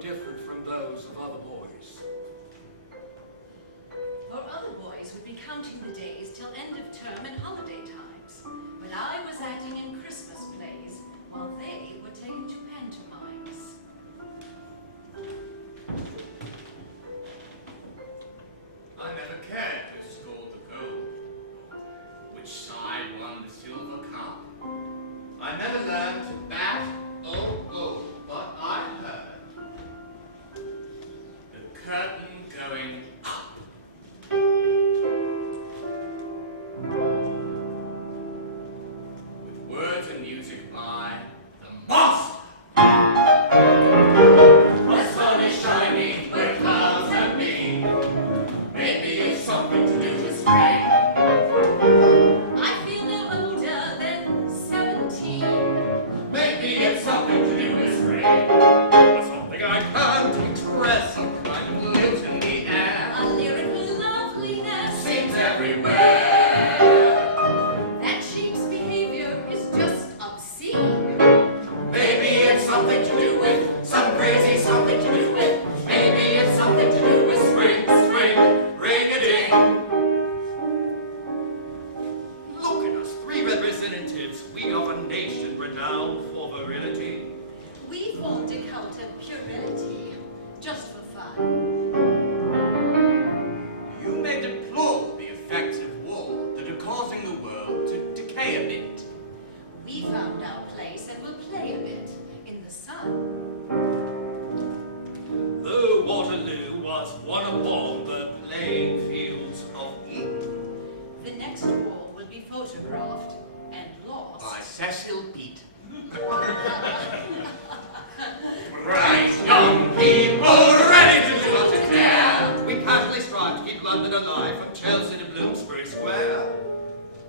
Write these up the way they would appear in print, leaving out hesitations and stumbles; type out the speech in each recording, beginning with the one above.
different from those of other boys. For other boys would be counting the days till end of term and holiday times, but I was acting in Christmas plays while they were taken to pantomimes. I never cared who scored the goal, which side won the silver cup. I never learned to bat or bowl, but I heard the curtain going up. With words and music by the master. The sun is shining where clouds have been. Maybe it's something to do with spring. I feel no older than 17. Maybe it's something to do with spring. Or something I can't express. Some kind of lives in the air. A lyrical loveliness Seems everywhere. That sheep's behavior is just obscene. Maybe it's something to do with some crazy something to do with. Maybe it's something to do with spring, spring, ring-a-ding. Look at us, three representatives. We are a nation renowned for virility. We formed a cult of puerility, just for fun. You may deplore the effects of war that are causing the world to decay a bit. We found our place and will play a bit in the sun. Though Waterloo was won upon the playing fields of Eton, The next war will be photographed and lost. By Cecil Beaton. Right, young people, ready to do up to dare. we passionately strive to keep London alive from Chelsea to Bloomsbury Square.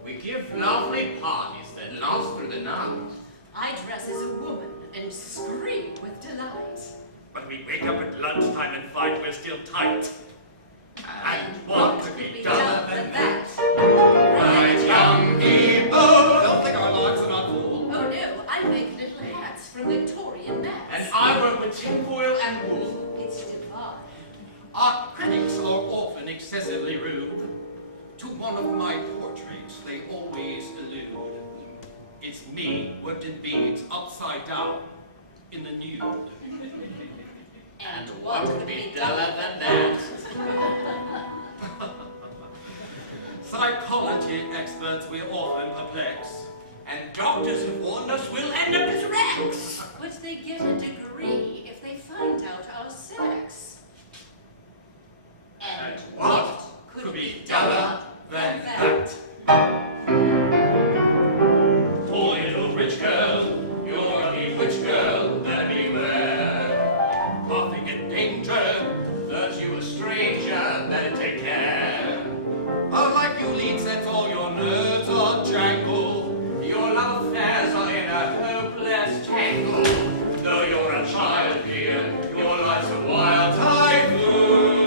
We give lovely parties that last through the night. I dress as a woman and scream with delight. But we wake up at lunchtime and find we're still tight. And what could be duller than that? Right, Right, young people. Don't think our lives are not full. Oh no, I make little hats from Victorian mats. And I work with tinfoil and wool. It's divine. Our critics are often excessively rude. To one of my portraits, they always allude. It's me, worked in beads, upside down, in the nude. And What could be duller than that? Psychology experts we often perplex. And doctors have warned us we'll end up as wrecks. But they get a degree if they find out our sex. And what could be duller than that? Poor little rich girl, you're a bewitched girl, then beware. Puffing in danger, That you a stranger, better take care. unlike you lead sets, all your nerves are jangled. Your love affairs are in a hopeless tangle. Though you're a child, dear, your life's a wild typhoon.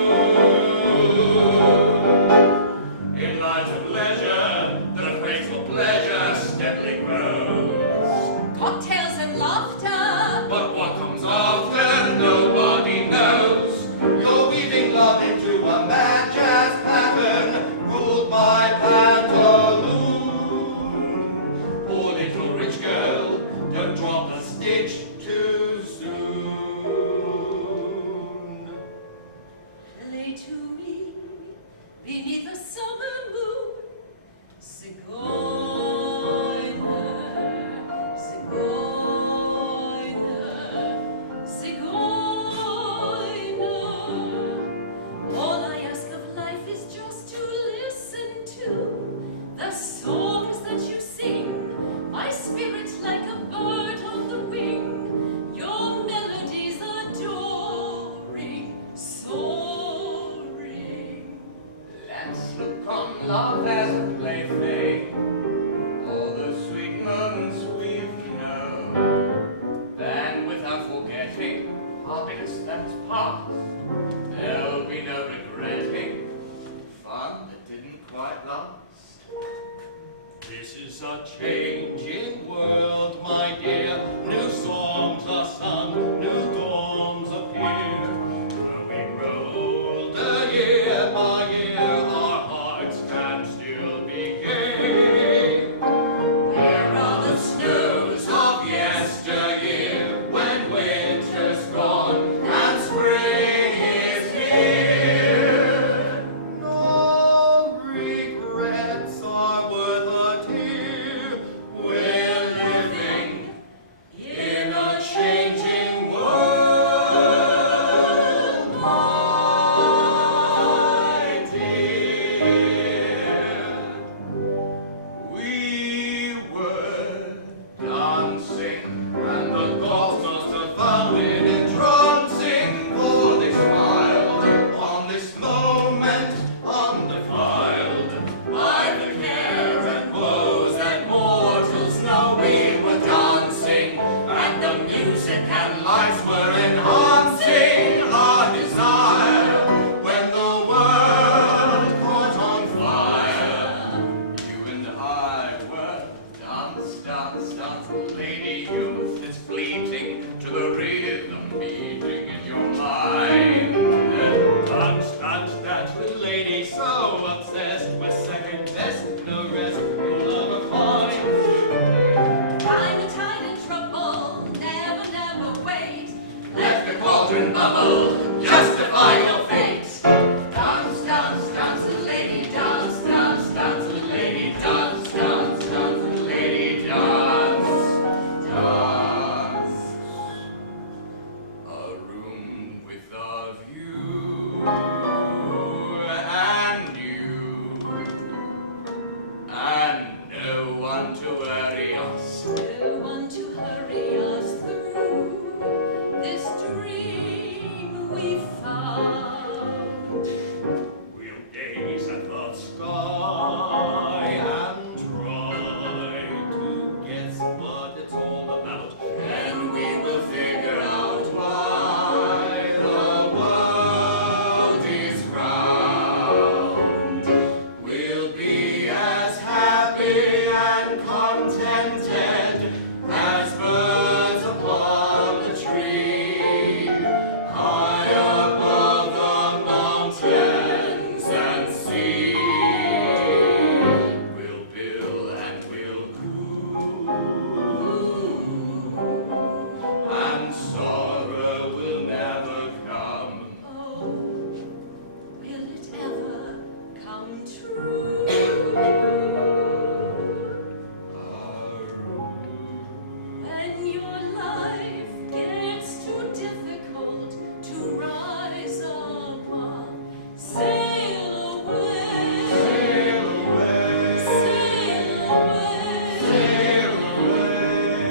In lines of leisure, that a graceful pleasure steadily grows. Cocktails and laughter. But what comes after, nobody knows. You're weaving love into a mad jazz pattern, ruled by pantaloon. Poor little rich girl, don't drop a stitch too soon. Play to me beneath the summer moon. Zigeuner, zigeuner, zigeuner. All I ask of life is just to listen to the songs that you sing. My spirit's like a bird on the wing. Your melodies adoring, soaring. Let's look on love as a plaything. All the sweet moments we've known. Then without forgetting happiness that's past, there'll be no regretting fun that didn't quite last. This is a changing world, my dear. New songs are sung, new dawns appear. and lights were enhancing our desire. When the world caught on fire, you and I were dance, dance, dance. Lady, you moved this fleeting to the rhythm beating in your mind. Dance, dance, dance with lady, so obsessed with second best, no rest, no lover find. Find the tide in trouble, never, never wait. Let the cauldron bubble, justify your fate. Dance, dance, dance with lady, dance, dance, dance with lady, dance, dance, dance with lady, dance, dance. A room with a view, and you, and no one to worry us. No one to hurry us through this dream we found. We'll gaze at the sky and try to guess what it's all about. And we will figure out why the world is round. We'll be as happy and contented as birds upon the tree, high above the mountains and sea. We'll build and we'll coo, and sorrow will never come. Oh, will it ever come true? When your life gets too difficult to rise above, sail away, Sail away, sail away. sail away.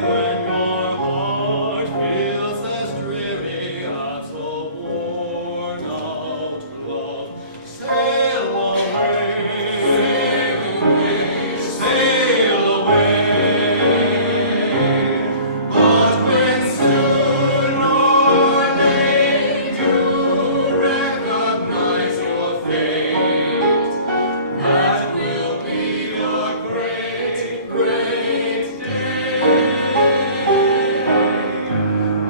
When your heart feels as dreary as a worn out love, sail away, sail away. But when soon or late you recognize your fate, that will be your great, great day.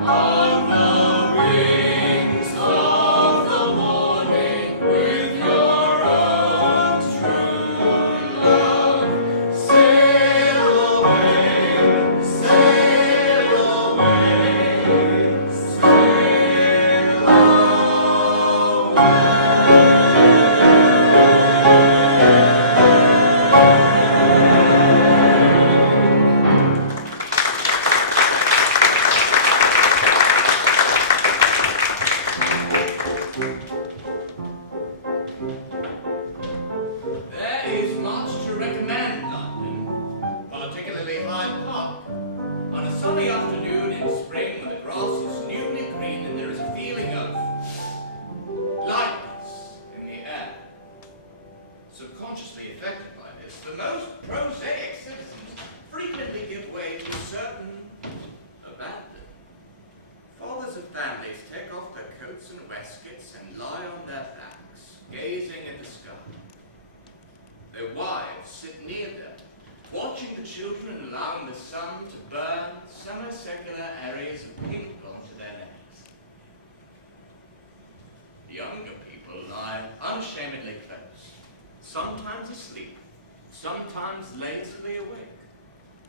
On the wings of the morning, with your own true love, sail away, sail away, sail away. There is much to recommend London, particularly Hyde Park. On a sunny afternoon in spring when the grass is newly green and there is a feeling of lightness in the air. Subconsciously affected by this, the most prosaic citizens frequently give way to certain abandon. Fathers of families take off their coats and waistcoats and lie on their backs, gazing at the sky. Their wives sit near them, watching the children and allowing the sun to burn semicircular areas of pink onto their necks. Younger people lie unashamedly close, sometimes asleep, sometimes lazily awake,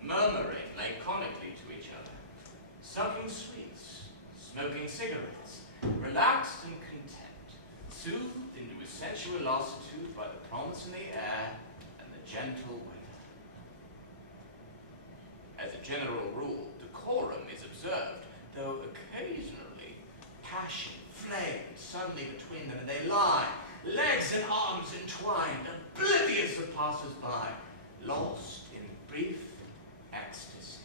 murmuring laconically to each other, sucking sweets, smoking cigarettes, relaxed and content, soothed into a sensual lassitude by the promise in the air and the gentle weather. As a general rule, decorum is observed, though occasionally passion flames suddenly between them, and they lie, legs and arms entwined, oblivious of passers-by, lost in brief ecstasy.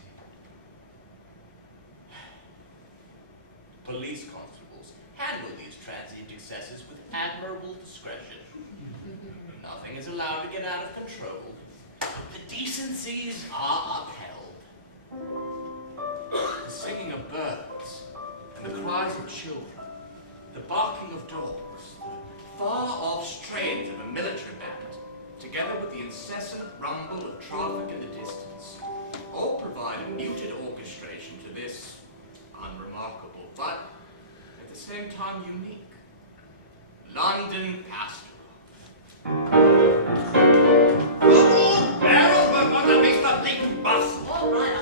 Police constables handle these transient excesses with admirable discretion. Nothing is allowed to get out of control. The decencies are upheld. The singing of birds, of children, the barking of dogs, the far-off strains of a military band, together with the incessant rumble of traffic in the distance, all provide a muted orchestration to this unremarkable, but at the same time unique, London pastoral. Barrel, we're gonna make the big bus. All right,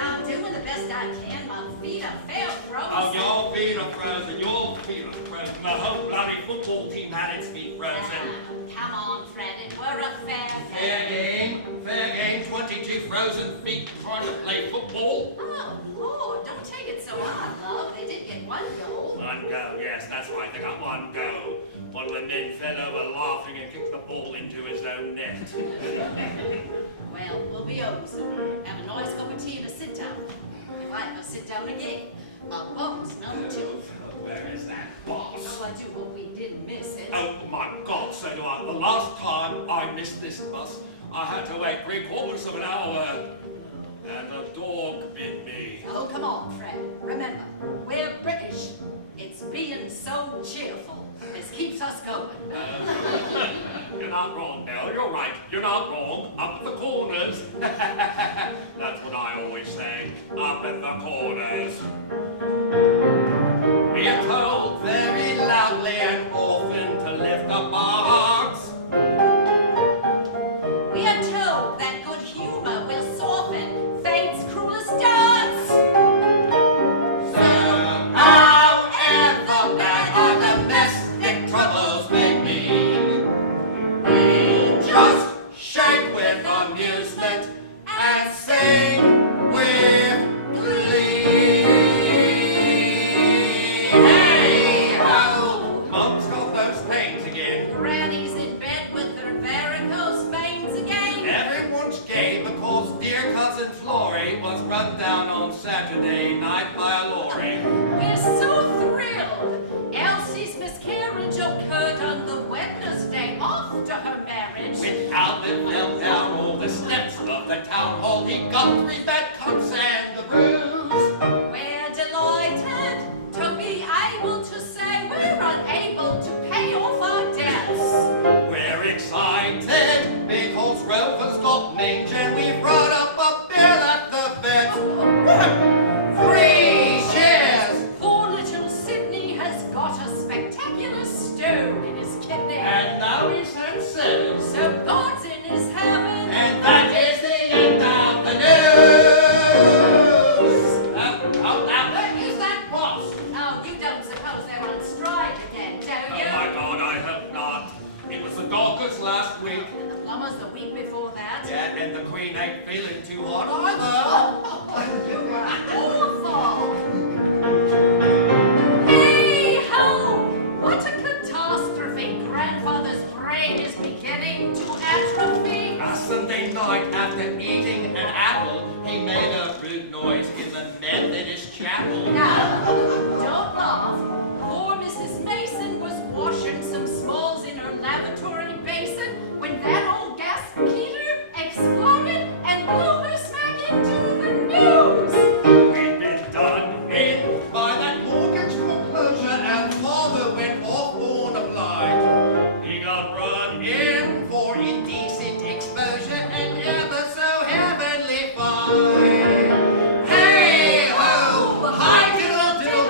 I'm doing the best I can. My feet are fair frozen. Oh, your feet are frozen, your feet are frozen. The whole bloody football team had its feet frozen. Come on, Fred, we're a fair Fair game, 22 frozen feet trying to play football. Oh, Lord, don't take it so hard, love. They did get one goal. One go, yes, that's right, they got one go. One of the men fell over laughing and kicked the ball into his own net. Well, we'll be over soon. Have a nice cup of tea and a sit down. If I ever sit down again, I'll box number 2. Where is that boss? Oh, I do hope we didn't miss it. Oh my God, so do I. The last time I missed this bus, I had to wait 3/4 of an hour. And a dog bit me. Oh, come on, Fred. Remember, we're British. It's being so cheerful. This keeps us going. You're not wrong, Nell. You're right. You're not wrong. Up at the corners. That's what I always say. Up at the corners. We are told very loudly and often to lift up our hearts. We are told that good humor will soften fate's cruelest darts. So, however bad our domestic troubles may be, we just shake with amusement and sing with glee. Hey ho! Mom's got those pains again. Granny's in bed with her varicose veins again. Everyone's gay because dear cousin Florrie was run down on Saturday night by a lorry. We're so thrilled. Elsie's miscarriage occurred on the Wednesday after her marriage. When Albert fell down all the steps of the town hall, he got 3 fat cunts and the bruise. We're delighted to be able to say we're unable to pay off our debts. We're excited because Rover's got mange and we've brought up a bill at the vet. 3 cheers! Poor little Sidney has got a spectacular stone in his kidney. And now he's had 7. So God's in his heaven. And that is the end of the news. Now where is that boss? Oh, you don't suppose they're on strike again, do Oh you? my God, I hope not. It was the doggers last week. And the plumbers the week before that. Yeah, and the Queen ain't feeling too hot either. You are awful. Hey ho! What a catastrophe! Grandfather's brain is beginning to atrophy. A Sunday night after eating an apple, he made a rude noise in the Methodist chapel. Now, don't laugh. Poor Mrs. Mason was washing some smalls in her lavatory basin when that old gas heater exploded and blew her smack into the news. We've been done in. By that mortgage foreclosure, and father went off born of light. He got run in. In for indecent exposure and ever so heavenly fine. Hey ho! Hi diddle diddle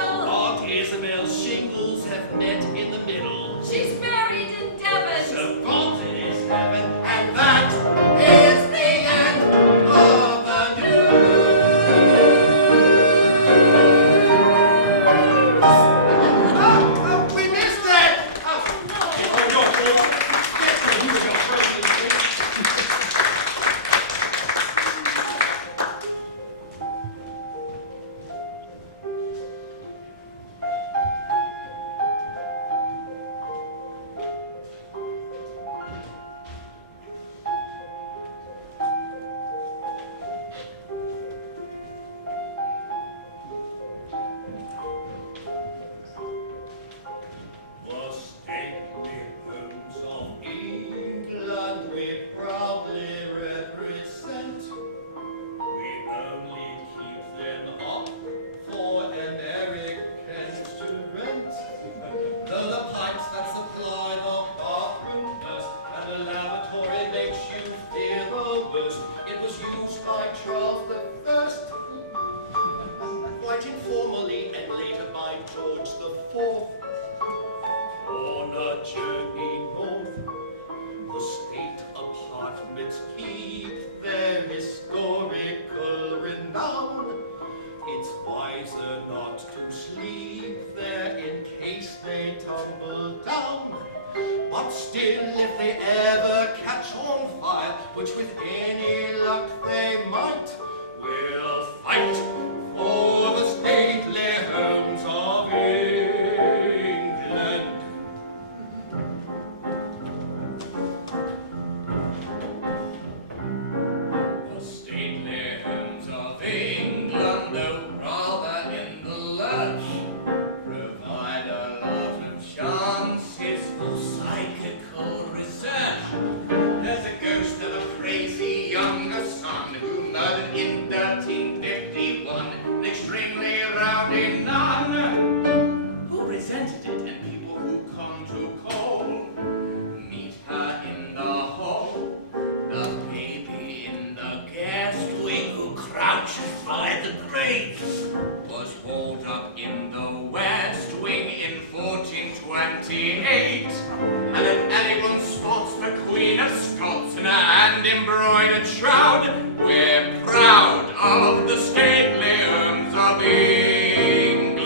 formerly and later by George IV. On a journey north, the state apartments keep their historical renown. It's wiser not to sleep there in case they tumble down. But still, if they ever catch on fire, which with any luck they might, we'll fight for the stately homes of England. The stately homes of England, though rather in the lurch, provide a lot of chances for psychical research. There's a ghost of a crazy younger son who murdered in 1351 an extremely rowdy nun who resented it, and people who come to call meet her in the hall. The baby in the guest wing who crouches by the grate was hauled up in the west wing in 1428. And if anyone spots the Queen of Scots in a hand-embroidered shroud, we're proud of the stately homes of England.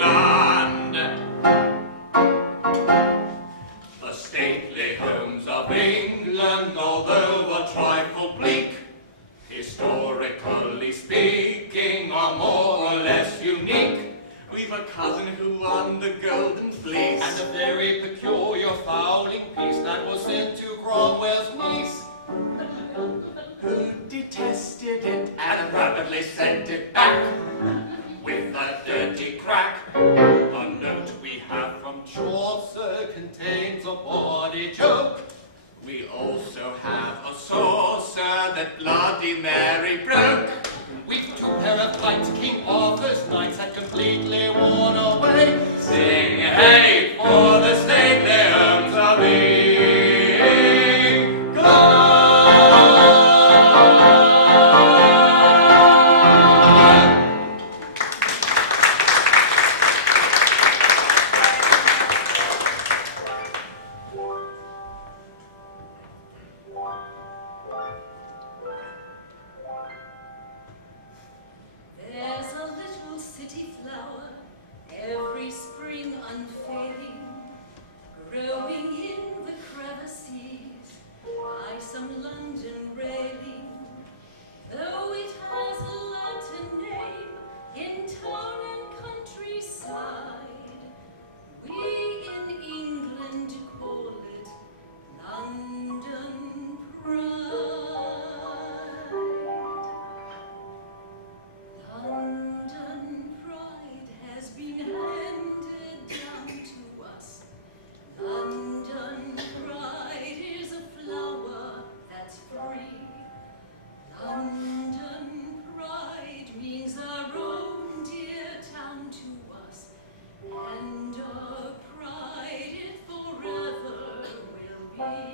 The stately homes of England, although a trifle bleak, historically speaking, are more or less unique. We've a cousin who won the Golden Fleece, And a very peculiar fowling piece that was sent to Cromwell's niece. who detested it and rapidly sent it back with a dirty crack. A note we have from Chaucer contains a bawdy joke. We also have a saucer that Bloody Mary broke. We've two pair of lights King Arthur's knights had completely worn away. Sing hey for the stately homes of There's a little city flower, every spring unfailing, growing in the crevices by some London railing. Though it has a Latin name in town and countryside, we in England call it London Pride. London pride has been handed down to us. London pride is a flower that's free. London pride means our own dear town to us, and our pride it forever will be.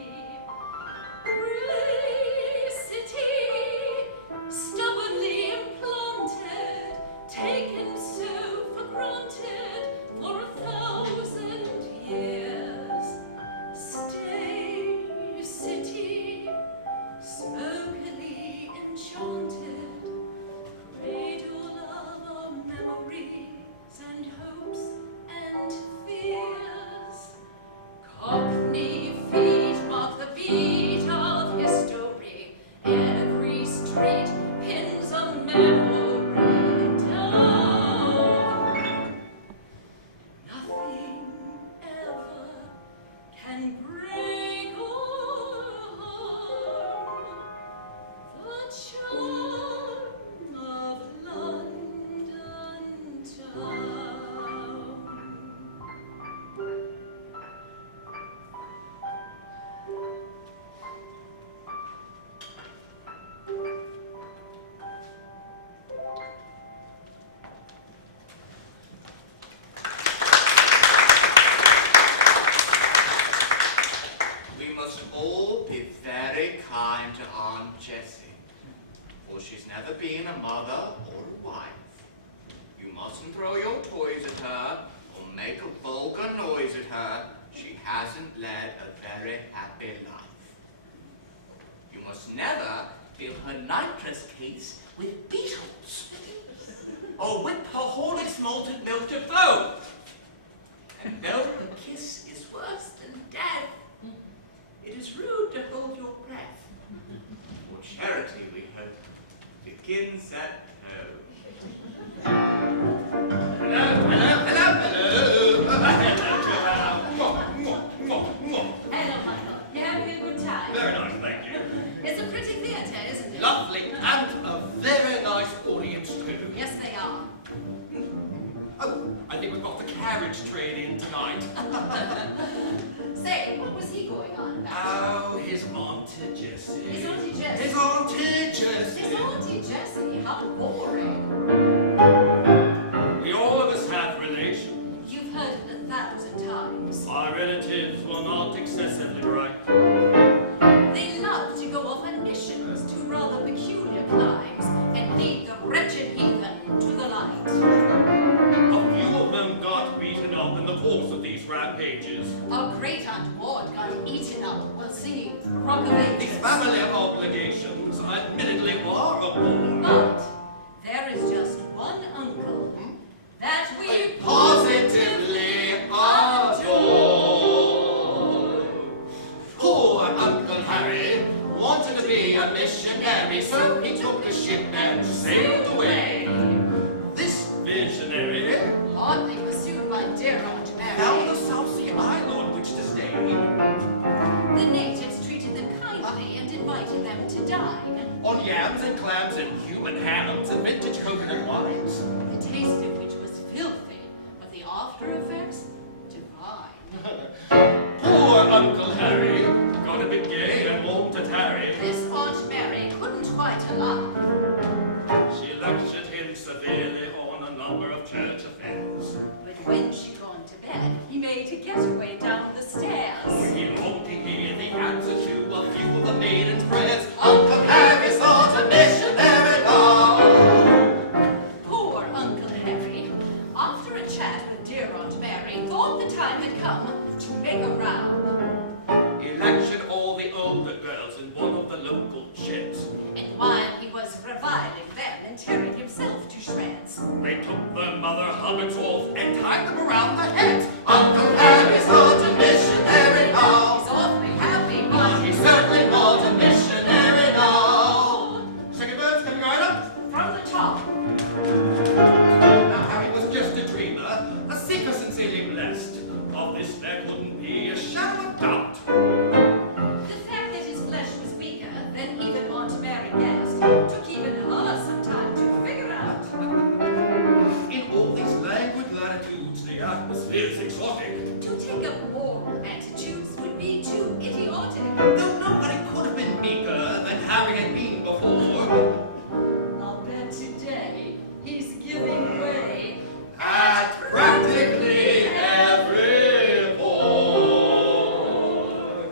Grey city, stubbornly implanted, taken so for granted for 1,000 years. Stay, city, smokily enchanted, cradle of our memories and hopes and fears. Cockney feet mark the beat of history. Every street pins a memory down. Nothing ever can break or harm the charm of London town. We must all be very kind to Aunt Jessie, for she's never been a mother or a wife. You mustn't throw your toys case with beetles. Or whip her Horlicks malted milk to foam. And though a kiss is worse than death, it is rude to hold your breath. For charity, we hope, begins at home. Hello, hello, hello, hello. Hello, Michael. You having a good time? Very nice, thank you. It's a pretty theatre, isn't it? Lovely, and a very nice audience too. Yes, they are. Oh, I think we've got the carriage train in tonight. Say, what was he going on about? Oh, his Auntie Jessie. His Auntie Jessie. His Auntie Jessie. His Auntie Jessie, how boring. We all of us have relations. You've heard it 1,000 times. Our relatives were not excessively bright. They love to go off on missions to rather peculiar climes and lead the wretched heathen to the light. A few of them got beaten up in the course of these rampages. Our great Aunt Maud got eaten up while singing Rock of These Ages. family obligations admittedly are a bore. But there is just one uncle that we Positively adore. Poor Uncle Harry wanted to be a missionary, so he took a ship and sailed away. This visionary hotly pursued by dear Aunt found Mary. the South Sea Isle on which to stay. The natives treated them kindly and invited them to dine, On yams and clams and human hams and vintage coconut wines. the taste of which was filthy, but the after effects divine. Poor Uncle Harry got a bit gay and longed to tarry. This Aunt Mary couldn't quite allow. She lectured him severely on a number of church affairs. But when she'd gone to bed, he made a getaway down the stairs. He longed to hear the answer to a few of the maiden's prayers. Uncle Harry sought a missionary now. Poor Uncle Harry, after a chat with dear Aunt Mary, thought the time had come to make a row. He lectured all the older girls in one of the local sheds. And while he was reviling them and tearing himself to shreds, They took their mother Hubbards off and tied them around the heads. Uncle Harry's not a missionary now. he's awfully happy, But but he's certainly not a missionary now. Second verse, coming right up. from the top, Now Harry was just a dreamer, a seeker sincerely blessed. Of this there couldn't be a shadow of doubt. the fact that his flesh was weaker than even Aunt Mary guessed took even her some time to figure out. In all these languid latitudes, the atmosphere's exotic. To take up moral attitudes would be too idiotic. Though nobody could have been meeker than Harry had been before. I'll bet today he's giving way At practically every port.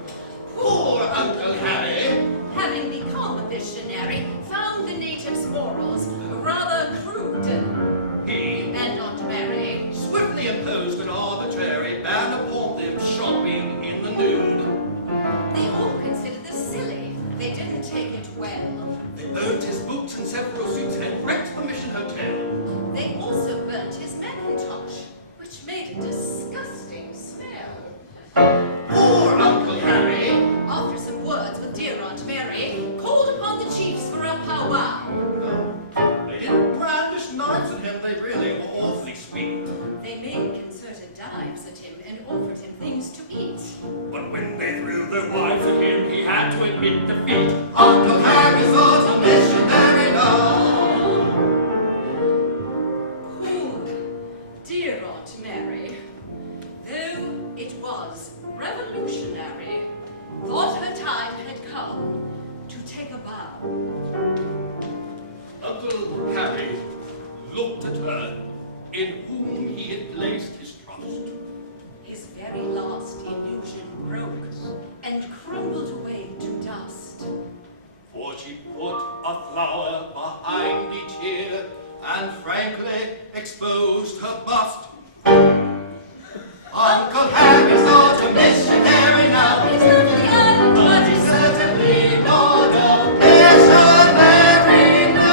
Poor Uncle Harry. having become a missionary, found the natives' morals rather crude. He And Aunt Mary, swiftly imposed an arbitrary ban upon them shopping in the nude. they all considered this silly. They didn't take it well. They burnt his boots and several suits and wrecked the mission hotel. They also burnt his Macintosh, which made a disgusting smell. Poor Uncle Harry. After some words with dear Aunt Mary, called upon the chiefs for a powwow. They didn't brandish knives at him, they really were awfully sweet. They made concerted dives at him and offered him things to eat. But when they threw their wives at him, he had to admit defeat. Uncle Harry's not a missionary now. Poor dear Aunt Mary, though it was revolutionary, thought her time had come to take a bow. Uncle Harry looked at her, in whom he had placed his trust. His very last illusion broke and crumbled away to dust. For she put a flower behind each ear and frankly exposed her bust. Uncle Harry's not a missionary now. He's not the island, But but he's he's certainly not a missionary now.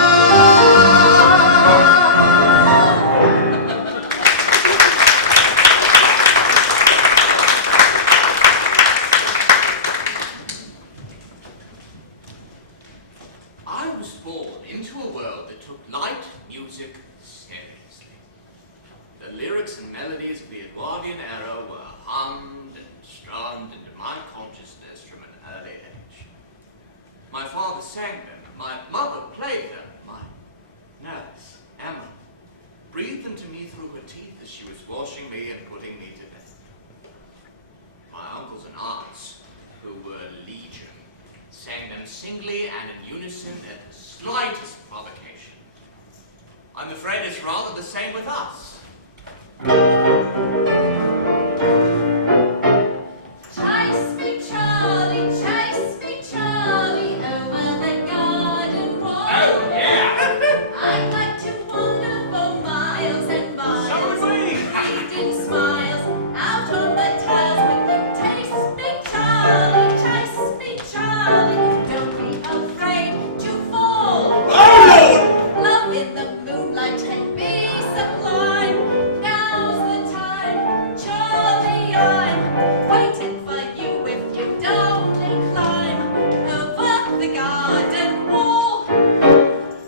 listen at the slightest provocation. I'm afraid it's rather the same with us. Chase me, Charlie, over the garden wall. Oh, yeah! I'd like to wander for miles and miles. So would we! Feeding smiles out on the tiles when you taste me, Charlie. Don't be afraid to fall. Oh, Lord! Love in the moonlight and be sublime. Now's the time, Charlie. I'm waiting for you if you'd only climb over the garden wall.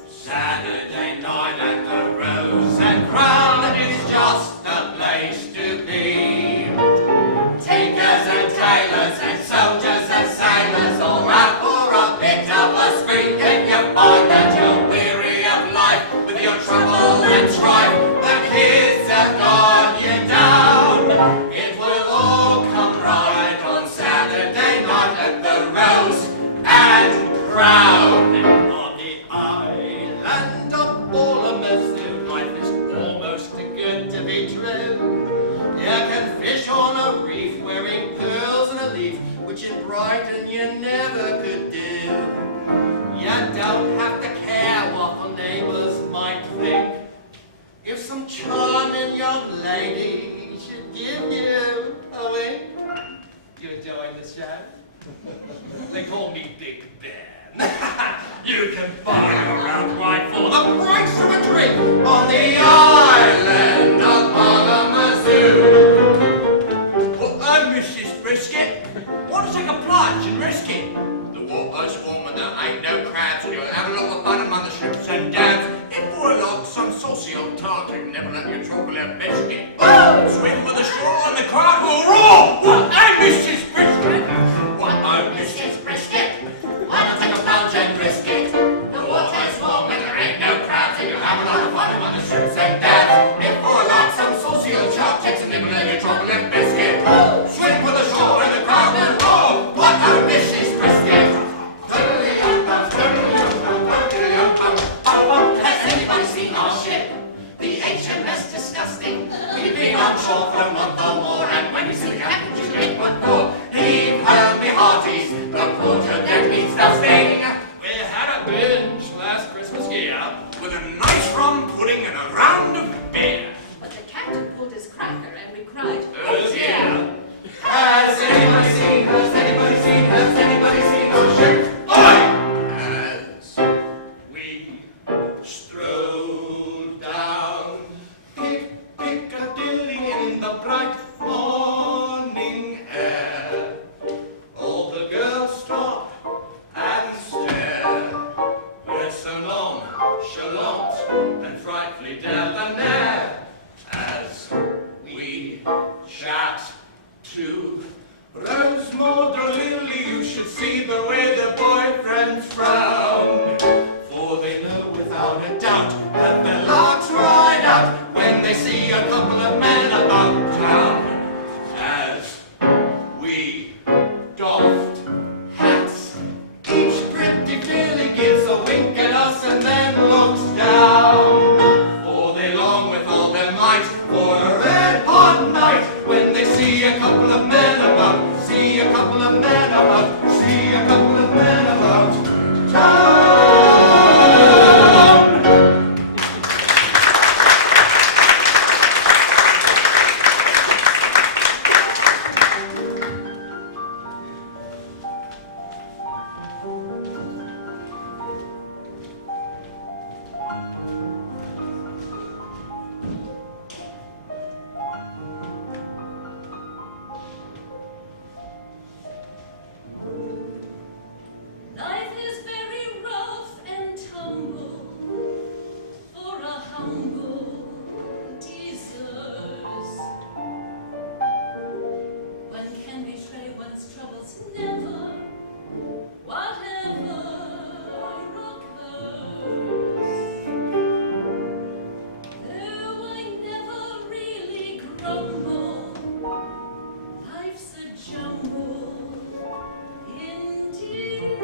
Saturday night at the Rose and Crown is just the place to be. Tinkers and tailors and soldiers and sailors all out for a bit of a spree. If you find that you're weary of life with your trouble and strife, the kids have got you down. It will all come right on Saturday night at the Rose and Crown. On the island of Bournemouth, life is almost too good to be true. You can fish on a reef wearing pearls and a leaf, which in Brighton you never could do. You don't have to care what the neighbours might think. If some charming young lady should give you a wink, you join the show. They call me Big Ben. You can buy a round wine for the price of a drink on the island of Kalamazoo. Mrs. Brisket, what does it oblige and risk it? The water's warm and there ain't no crabs, and you'll have a lot of fun among the shrimps and dabs. If for a lot, some saucy old tartar never let you chocolate biscuit. Swim for the shore and the crowd will roar. What, hey, Mrs. Brisket? What, oh, Mrs. Brisket? Why not take a plunge and risk it? The water's warm and there ain't no crabs, and you'll have a lot of fun among the shrimps and dabs. If for a lot, some saucy old shark takes a nibble at your chocolate biscuit. Swim for the shore and the crowd will roar. What, oh, Mrs. Brisket? Has anybody seen our ship? The HMS Disgusting. We've been on shore for a month or more, and when you see the captain, you get what for. Heave her me hearties, the quarter deck needs dusting. We had a binge last Christmas year. With a nice rum pudding and a round of beer. But the captain pulled his cracker and we cried, Oh dear. Has anybody seen our ship? As We strolled down Piccadilly in the bright morning air. All the girls stop and stare. We're so nonchalant and frightfully debonair as we chat to Rosemont or Lily. You should see the way the boyfriends frown, for they know without a doubt that their larks ride out when they see a couple of men about town. As we doffed hats, each pretty filly gives a wink at us and then looks down, for they long with all their might for a red hot night when they see a couple of men about, see a couple of men about, see a couple of men about town. life is very rough and tumble for a humble deserves. One can betray one's troubles never, whatever occurs. Though I never really grumble, life's a jumble indeed.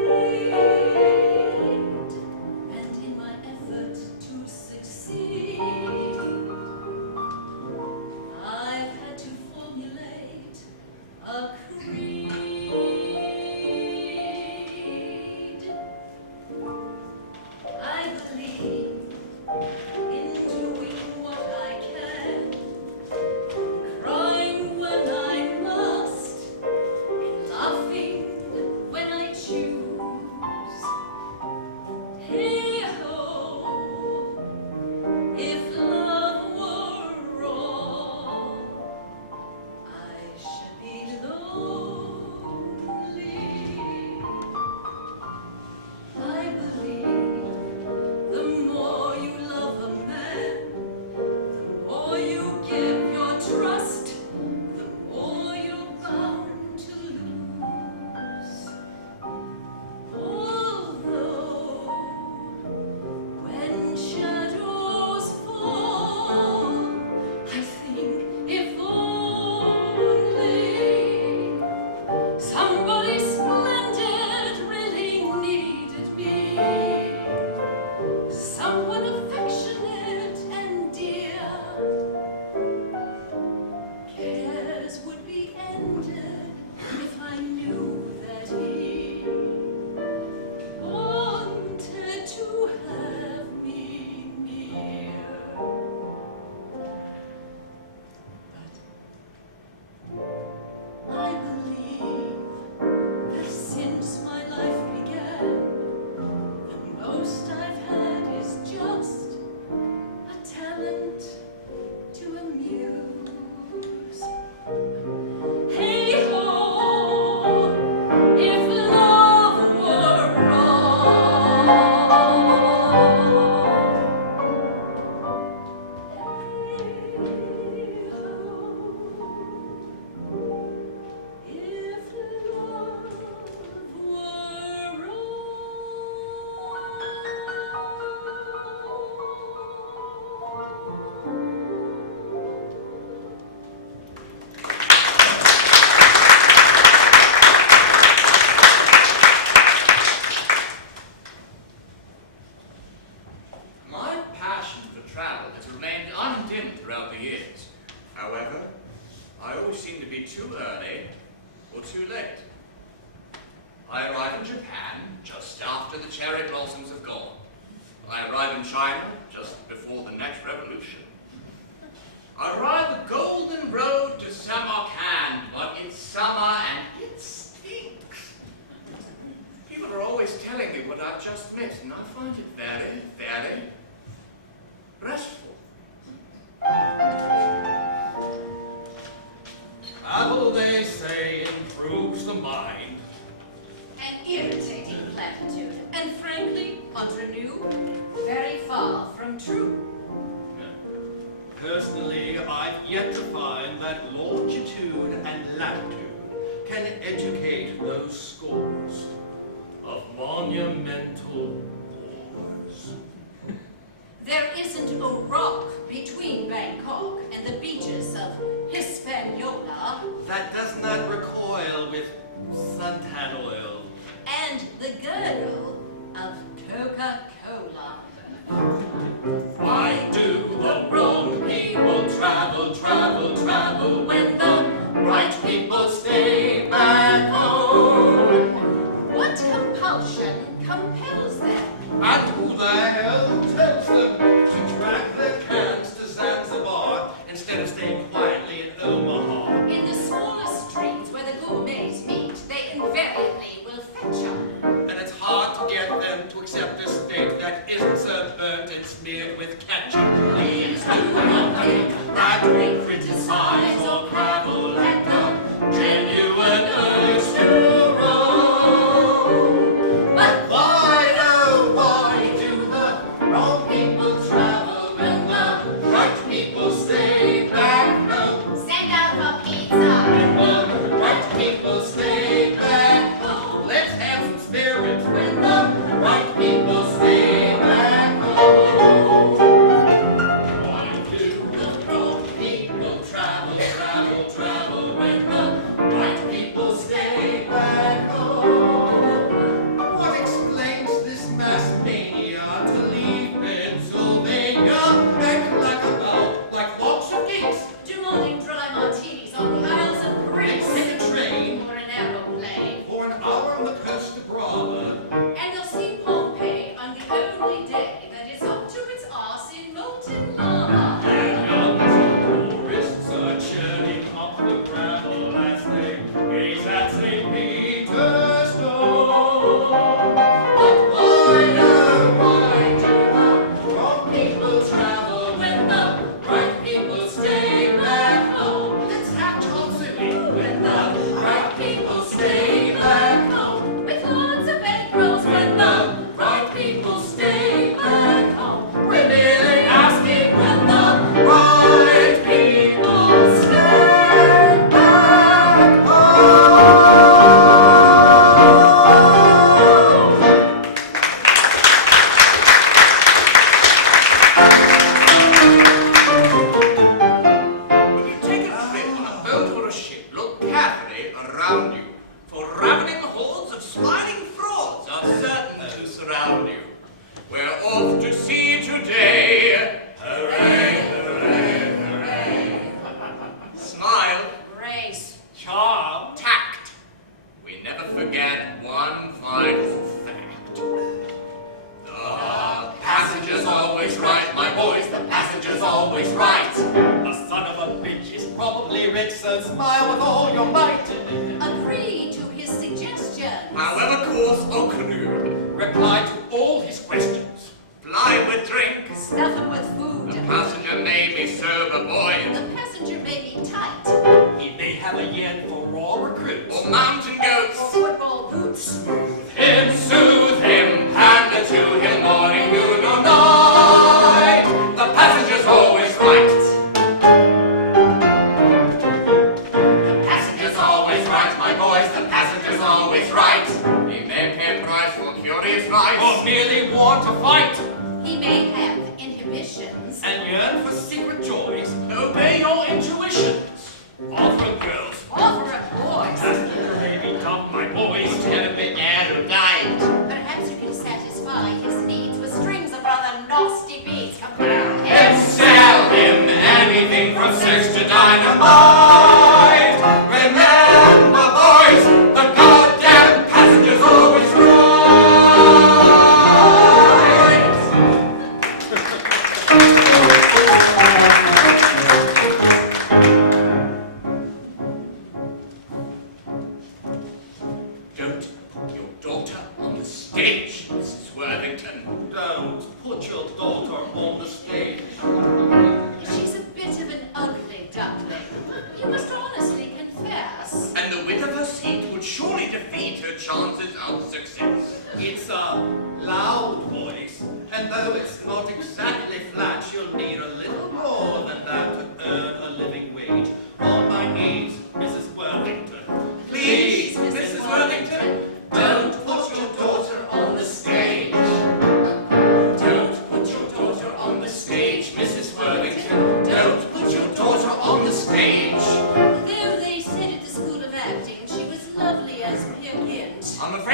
I always seem to be too early or too late. I arrive in Japan just after the cherry blossoms have gone. I arrive in China just before the next revolution. I ride the golden road to Samarkand, but it's summer and it stinks. People are always telling me what I've just missed, and I find it very, very restful. Travel, they say, improves the mind. An irritating platitude, and frankly, entre nous, very far from true. Personally, I've yet to find that longitude and latitude can educate those scores of monumental wars. There isn't a rock between Bangkok and the beaches of Hispaniola That does not recoil with suntan oil. and the girdle of Coca-Cola. Why do the wrong people travel, travel, travel when the right people stay back home? What compulsion compels them? And who the hell tells them to drag their cans to Zanzibar instead of staying quietly in Omaha? In the smaller streets where the gourmets meet, they invariably will fetch up. And it's hard to get them to accept a steak that isn't so burnt and smeared with ketchup. Please do nothing that we criticize or gravel at the genuine urge to roam. But Why, oh, why do the wrong people travel when the right people stay back home? send out for pizza. When the right people stay back home. Let's have some spirit when the right people stay back home. Why do the wrong people travel, travel, travel when the right people stay back home? What explains this mass mania to leave Pennsylvania and clack about like flocks of geese? Demanding dry martinis on the Isles of They Greece. take a train Or an aeroplane. for an hour on the coast of Brava. And they'll see Pompeii on the only day that is up to its arse in molten lava. And young tourists are churning up the gravel as they gaze at St. Peter's Dome. But why, oh, why do the wrong people travel when the right people stay back home? Let's have Tom Silly when the right people stay back home. With lots of bankrolls When the right people stay back home, we're merely asking when the right people stay back home. When you take a trip on a boat or a ship, look carefully around you, for ravening hordes of smiling frauds are certain to surround you. We're off to sea today. Hooray, hooray, hooray. Smile, Grace. charm, tact. We never forget one vital fact. The passenger's always right, my boys, the passenger's always right. The son of a bitch is probably rich, so smile with all your might. Agree to his suggestions. However coarse or crude, Reply to all his questions. fly with drink. Stuff him with The food. passenger may be sober, boy, The passenger may be tight. He may have a yen for raw recruits. or mountain Or goats. football boots. Soothe him, pander to him, morning, noon, or night. The passenger's always right. The passenger's always right, my boys, the passenger's always right. He may pay a price for curious Or rights. merely want to fight He may have inhibitions. and yearn for secret joys. Obey your intuitions. Offer girls. Offer a boys. Passenger may be tough, my boys. Instead of being erudite. Perhaps you can satisfy his needs with strings of rather nasty beats. Come on. And sell him anything from sex to dynamite.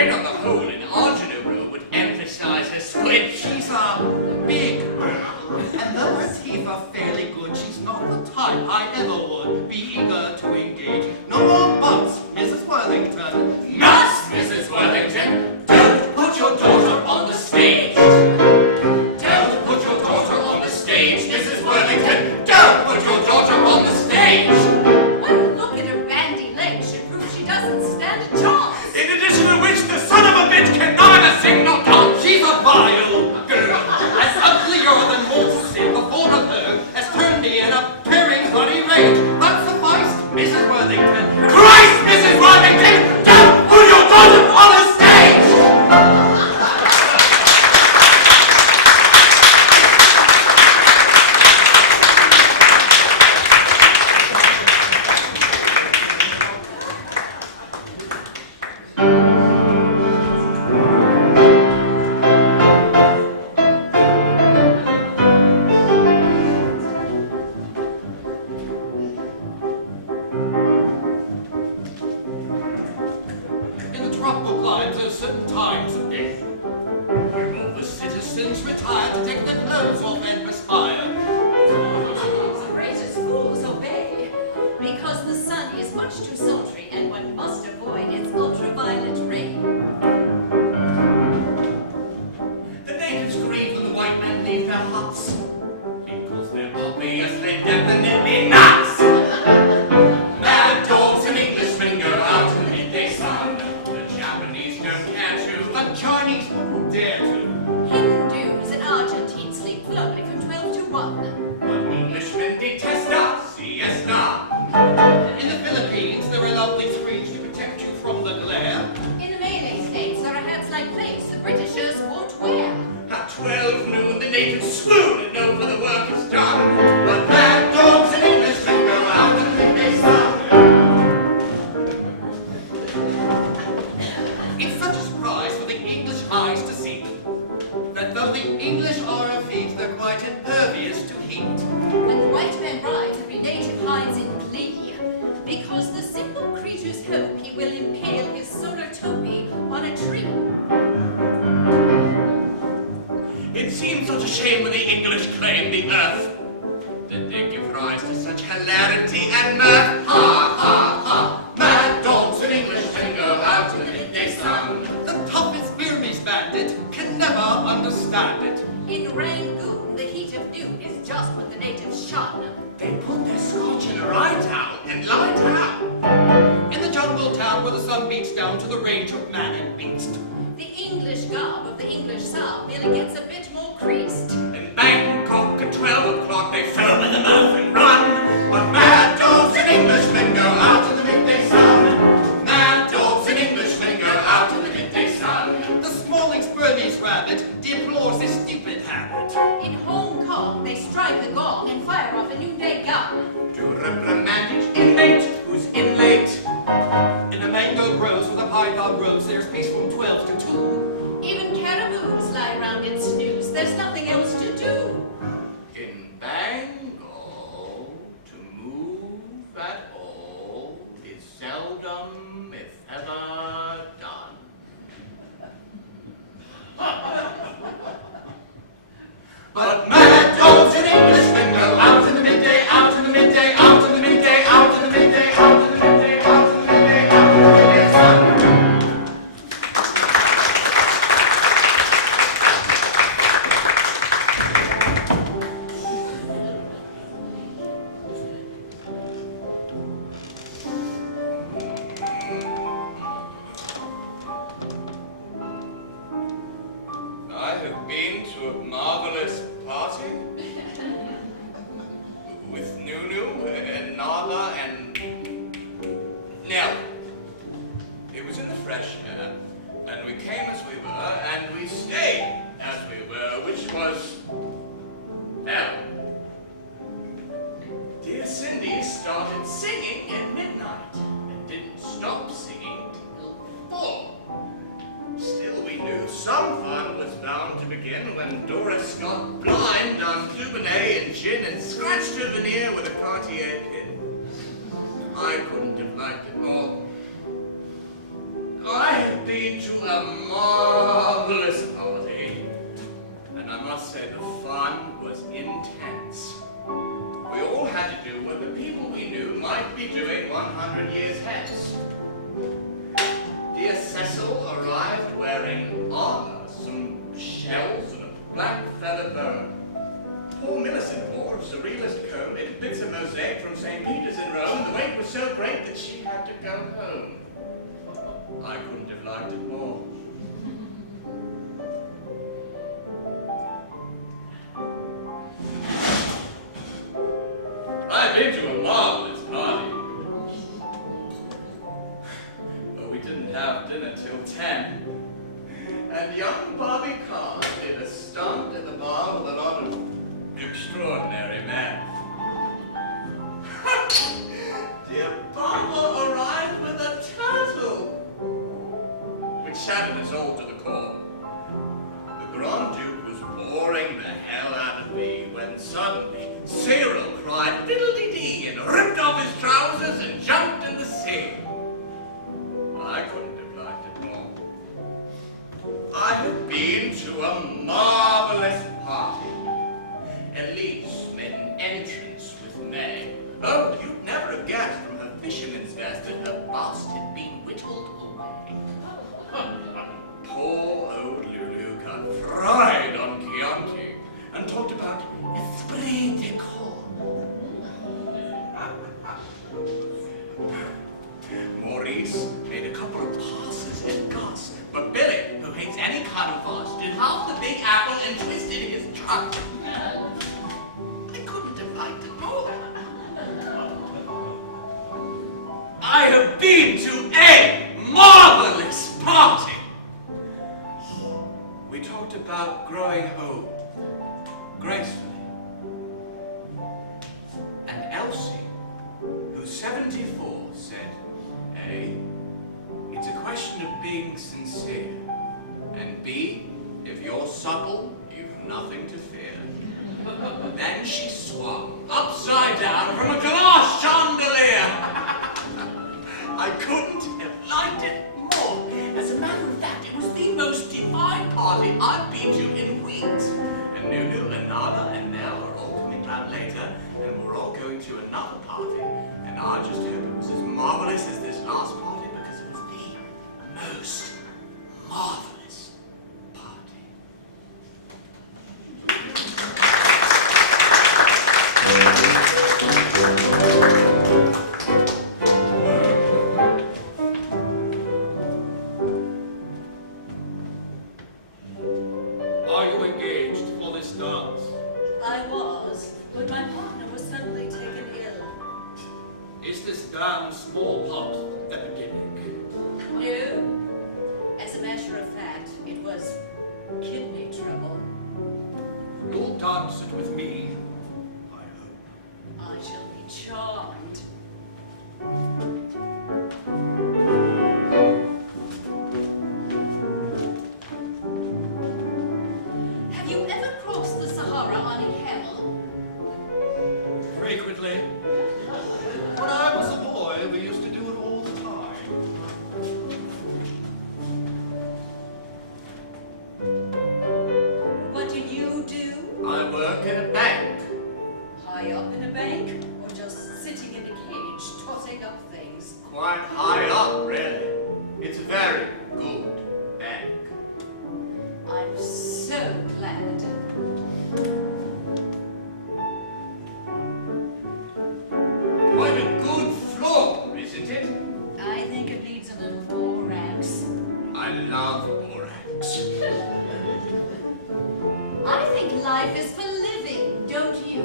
afraid on the whole an ingenue rule would emphasize her squid. She's a big girl, and though her teeth are fairly good, she's not the type I ever would be eager to engage. No more buts, Mrs. Worthington. Nuts, Mrs. Worthington! Don't put your daughter on the stage! Don't put your daughter on the stage, Mrs. Worthington! Don't put your daughter on the stage! One look at her bandy legs should prove she doesn't stand a chance. In addition to which, the son of a bitch can neither sing nor dance! She's a vile girl, as uglier than mortal sin. The thought of her has turned me in a tearing bloody rage. But sufficed, Mrs. Worthington. Christ, Mrs. Worthington! Don't put your daughter on the stage! In the tropical climes, there's certain times of day where all the citizens retire to take their clothes off and perspire. The greatest fools obey, because the sun is much too sultry and one must avoid its ultraviolet ray. The natives grieve when the white men leave their huts, because they're obviously definitely nuts! Mad dogs and Englishmen go out in the midday sun. The Japanese don't care to. The Chinese wouldn't dare to. Hindus and Argentines sleep firmly from 12 to 1. But Englishmen detest us, siesta. In the Philippines, there are lovely screens to protect you from the glare. In the Malay states, there are hats like plates the Britishers won't wear. At 12 noon, the natives swoon and know for the work is done. But mad dogs and Englishmen go out in the midday sun. It's such a surprise for the English eyes to see that though the English are effete, they're quite impervious to heat. When the white man rides, every native hides in glee, because the simple creatures hope he will impale his solar topee on a tree. It seems such a shame when the English claim the earth, that they give rise to such hilarity and mirth. Ha, ha, ha! Mad dogs and Englishmen go out in the midday sun. The toughest Burmese bandit can never understand it. In Rangoon, the heat of noon is just what the natives shun. They put their scotch in a rye towel and lie down. In the jungle town where the sun beats down to the range of man and beast. The English garb of the English South merely gets a bit more creased. In Bangkok at 12 o'clock they foam in the mouth and run. But mad dogs and Englishmen go out in the midday sun. Mad dogs and Englishmen go out in the midday sun. The smallest Burmese rabbit deplores his stupid habit. In Hong Kong, they strike a gong and fire off a noonday gun. To reprimand each inmate who's in late. In the mango groves where the python roams, there's peace from 12 to 2. Even caramoos lie round and snooze. There's nothing else to do. In Bengal, to move at all is seldom, if ever, done. But mad dogs and Englishmen go out in the midday, out in the midday, out in the midday, out in the midday, out in the midday, out in the midday, out in the midday sun. I have been to a marvelous party with Nunu and Nala and Nell. It was in the fresh air, and we came as we were, and we stayed as we were, which was hell. Dear Cindy started singing at midnight and didn't stop singing till 4. Still, we knew some fun was bound to begin when Doris got blind on Dubonnet and gin and scratched her veneer with a Cartier pin. I couldn't have liked it more. I have been to a marvelous party. And I must say the fun was intense. We all had to do what the people we knew might be doing 100 years hence. Dear Cecil arrived wearing armor, some shells, and a black feather boa. Poor Millicent wore a surrealist coat in bits of mosaic from St. Peter's in Rome, and the wait was so great that she had to go home. I couldn't have liked it more. I've been to a marvelous party. But we didn't have dinner till 10. And young Bobby Carr did a stunt at the bar with a lot of extraordinary men. Dear Barbara arrived with a turtle, which saddened us all to the core. The Grand Duke was boring the hell out of me when suddenly Cyril cried fiddle-dee-dee and ripped off his trousers and jumped in the sea. I couldn't have liked it more. I had been to a marvelous party. Elise made an entrance with May. Oh, you'd never have guessed from her fisherman's vest that her bust had been whittled away. Poor old Lulu got fried on Chianti and talked about esprit de corps. Maurice made a couple of passes at Gus, but Billy, who hates any kind of farce, did half the big apple and twisted his trunk. I couldn't have liked it more. I have been to a marvelous party. We talked about growing old, gracefully. And Elsie, who's 74, said, A, it's a question of being sincere. And B, if you're supple, you've nothing to fear. Then she swung upside down from a glass chandelier. I couldn't have liked it more. As a matter of fact, it was the most divine party I've been to in weeks. And Nunu and Nana and Nell are all coming round later, and we're all going to another party. And I just hope it was as marvelous as this last party, because it was the most marvelous party. Are you engaged for this dance? I was, but my partner was suddenly taken ill. Is this damn smallpox epidemic? No. As a matter of fact, it was kidney trouble. You'll dance it with me, I hope. I shall be charmed. Have you ever crossed the Sahara on a camel? Frequently. When I was a boy, we used to do it all the time. What do you do? I work in a bank. High up in a bank? Or just sitting in a cage, tossing up things? Quite high up, really. It's a very good bank. I'm so glad. Quite a good floor, isn't it? I think it needs a little borax. I love borax. I think life is for living, don't you?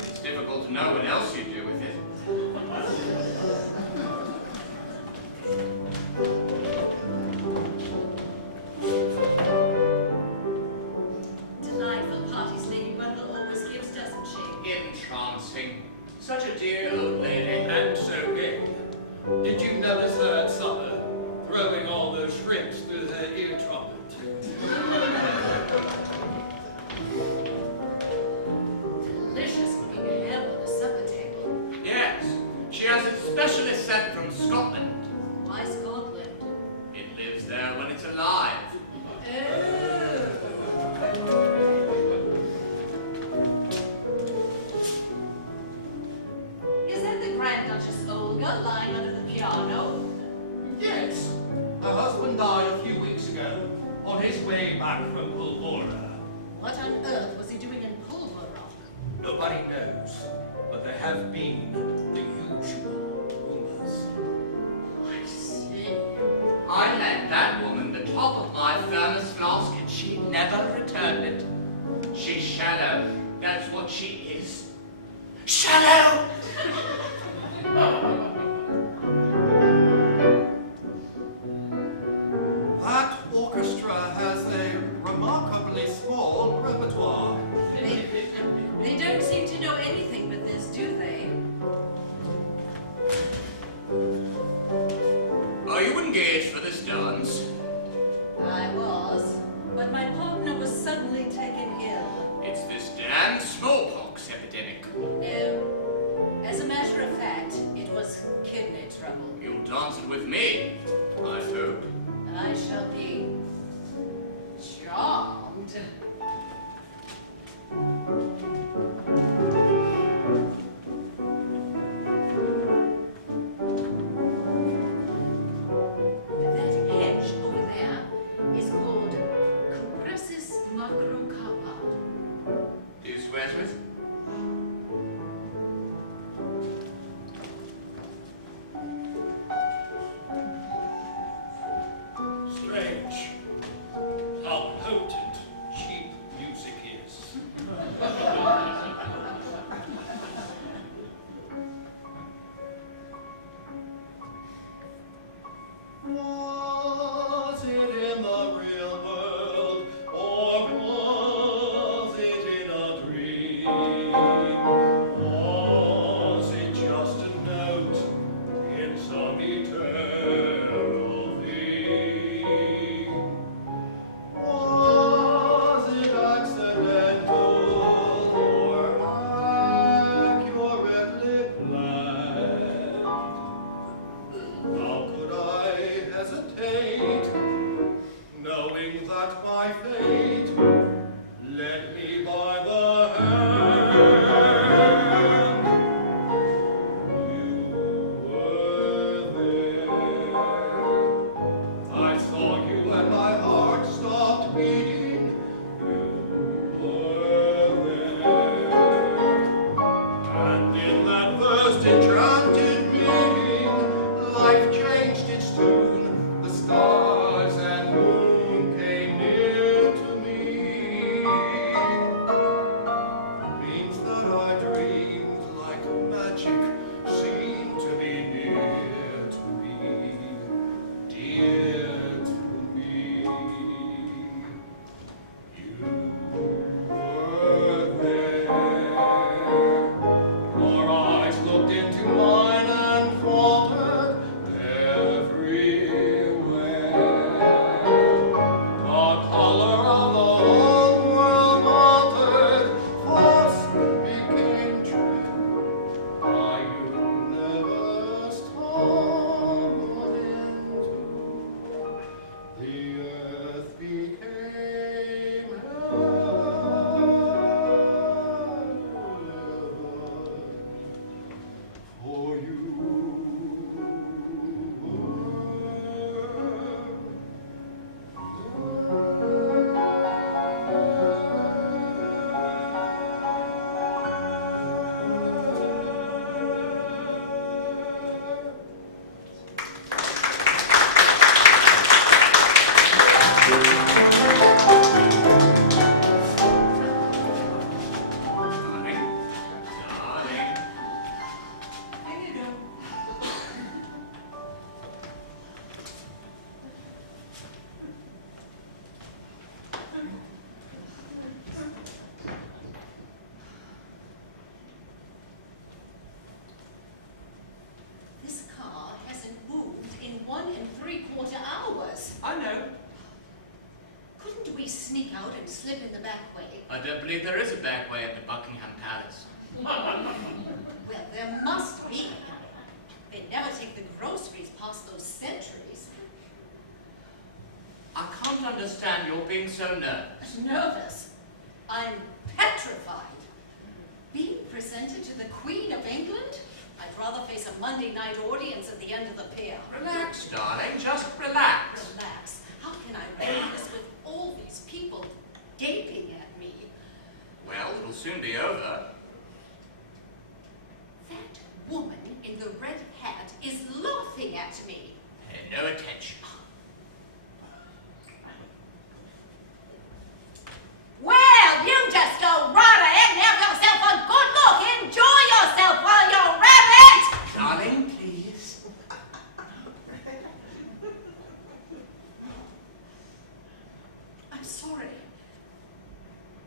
It's difficult to know what else you do with it. Delightful parties Lady Butler always gives, doesn't she? Entrancing. Such a dear old lady. And so gay. Did you notice her at supper, throwing all those shrimps through her ear trumpet? Delicious looking ham on the supper table. Yes, she has it specially sent from Scotland. Why Scotland? It lives there when it's alive. Is that the Grand Duchess Olga lying under the piano? Yes. Her husband died a few weeks ago, on his way back from Pulvora. What on earth was he doing in Pulverrock? Nobody knows, but there have been the usual rumors. I see. I lent that woman the top of my thermos flask and she never returned it. She's shallow. That's what she is. Shallow! That orchestra has a remarkably small repertoire. They don't seem to know anything but this, do they? Are you engaged for this dance? I was, but my partner was suddenly taken ill. It's this damn smallpox epidemic. No. As a matter of fact, it was kidney trouble. You'll dance it with me, I hope. I shall be charmed. That hedge over there is called Cupressus macrocapa. Do you swear to it? Strange how potent cheap music is. Was it in the real world, or was it in a dream? Was it just a note in some eternal theme? Was it accidental or accurately planned? How could I hesitate, knowing that my fate led me by the hand? You were there. I saw you and my heart stopped beating. You were there. And in that first enchanted meeting, life changed its tune. The stars and moon came near to me. Dreams that I dreamed like magic seemed to be near to me, dear to me. You were there. Your eyes looked into mine and faltered everywhere. The color of the whole world altered, false became true. My never stumbled into the earth became heaven for you. Darling. Darling. Here you go. This car hasn't moved in 1 3/4 hours. I know. Couldn't we sneak out and slip in the back way? I don't believe there is a back way at the Buckingham Palace. Well, there must be. They never take the groceries past those sentries. I can't understand your being so nervous. Nervous? I'm petrified. Being presented to the Queen of England? I'd rather face a Monday night audience at the end of the pier. Relax, darling, just relax. Relax. How can I relax with all these people gaping at me? Well, it'll soon be over. That woman in the red hat is laughing at me. Pay no attention. Well, you just go right ahead and have yourself a good look. Enjoy yourself while you're rabbit. Darling, please. I'm sorry,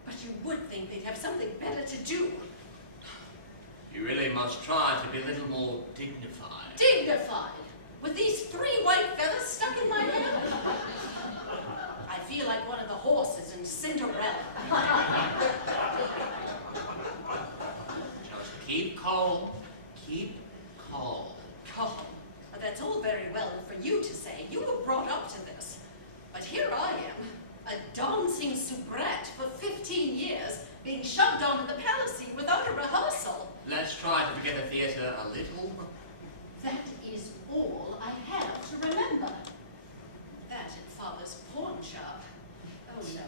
but you would think they'd have something better to do. You really must try to be a little more dignified. Dignified, with these 3 white feathers stuck in my head. I feel like one of the horses in Cinderella. Just keep calm. Keep calm. Calm. That's all very well for you to say. You were brought up to this. But here I am, a dancing soubrette for 15 years, being shoved onto the palisade without a rehearsal. Let's try to forget the theatre a little. That is all I have to remember. That and Father's pawn shop. Oh no.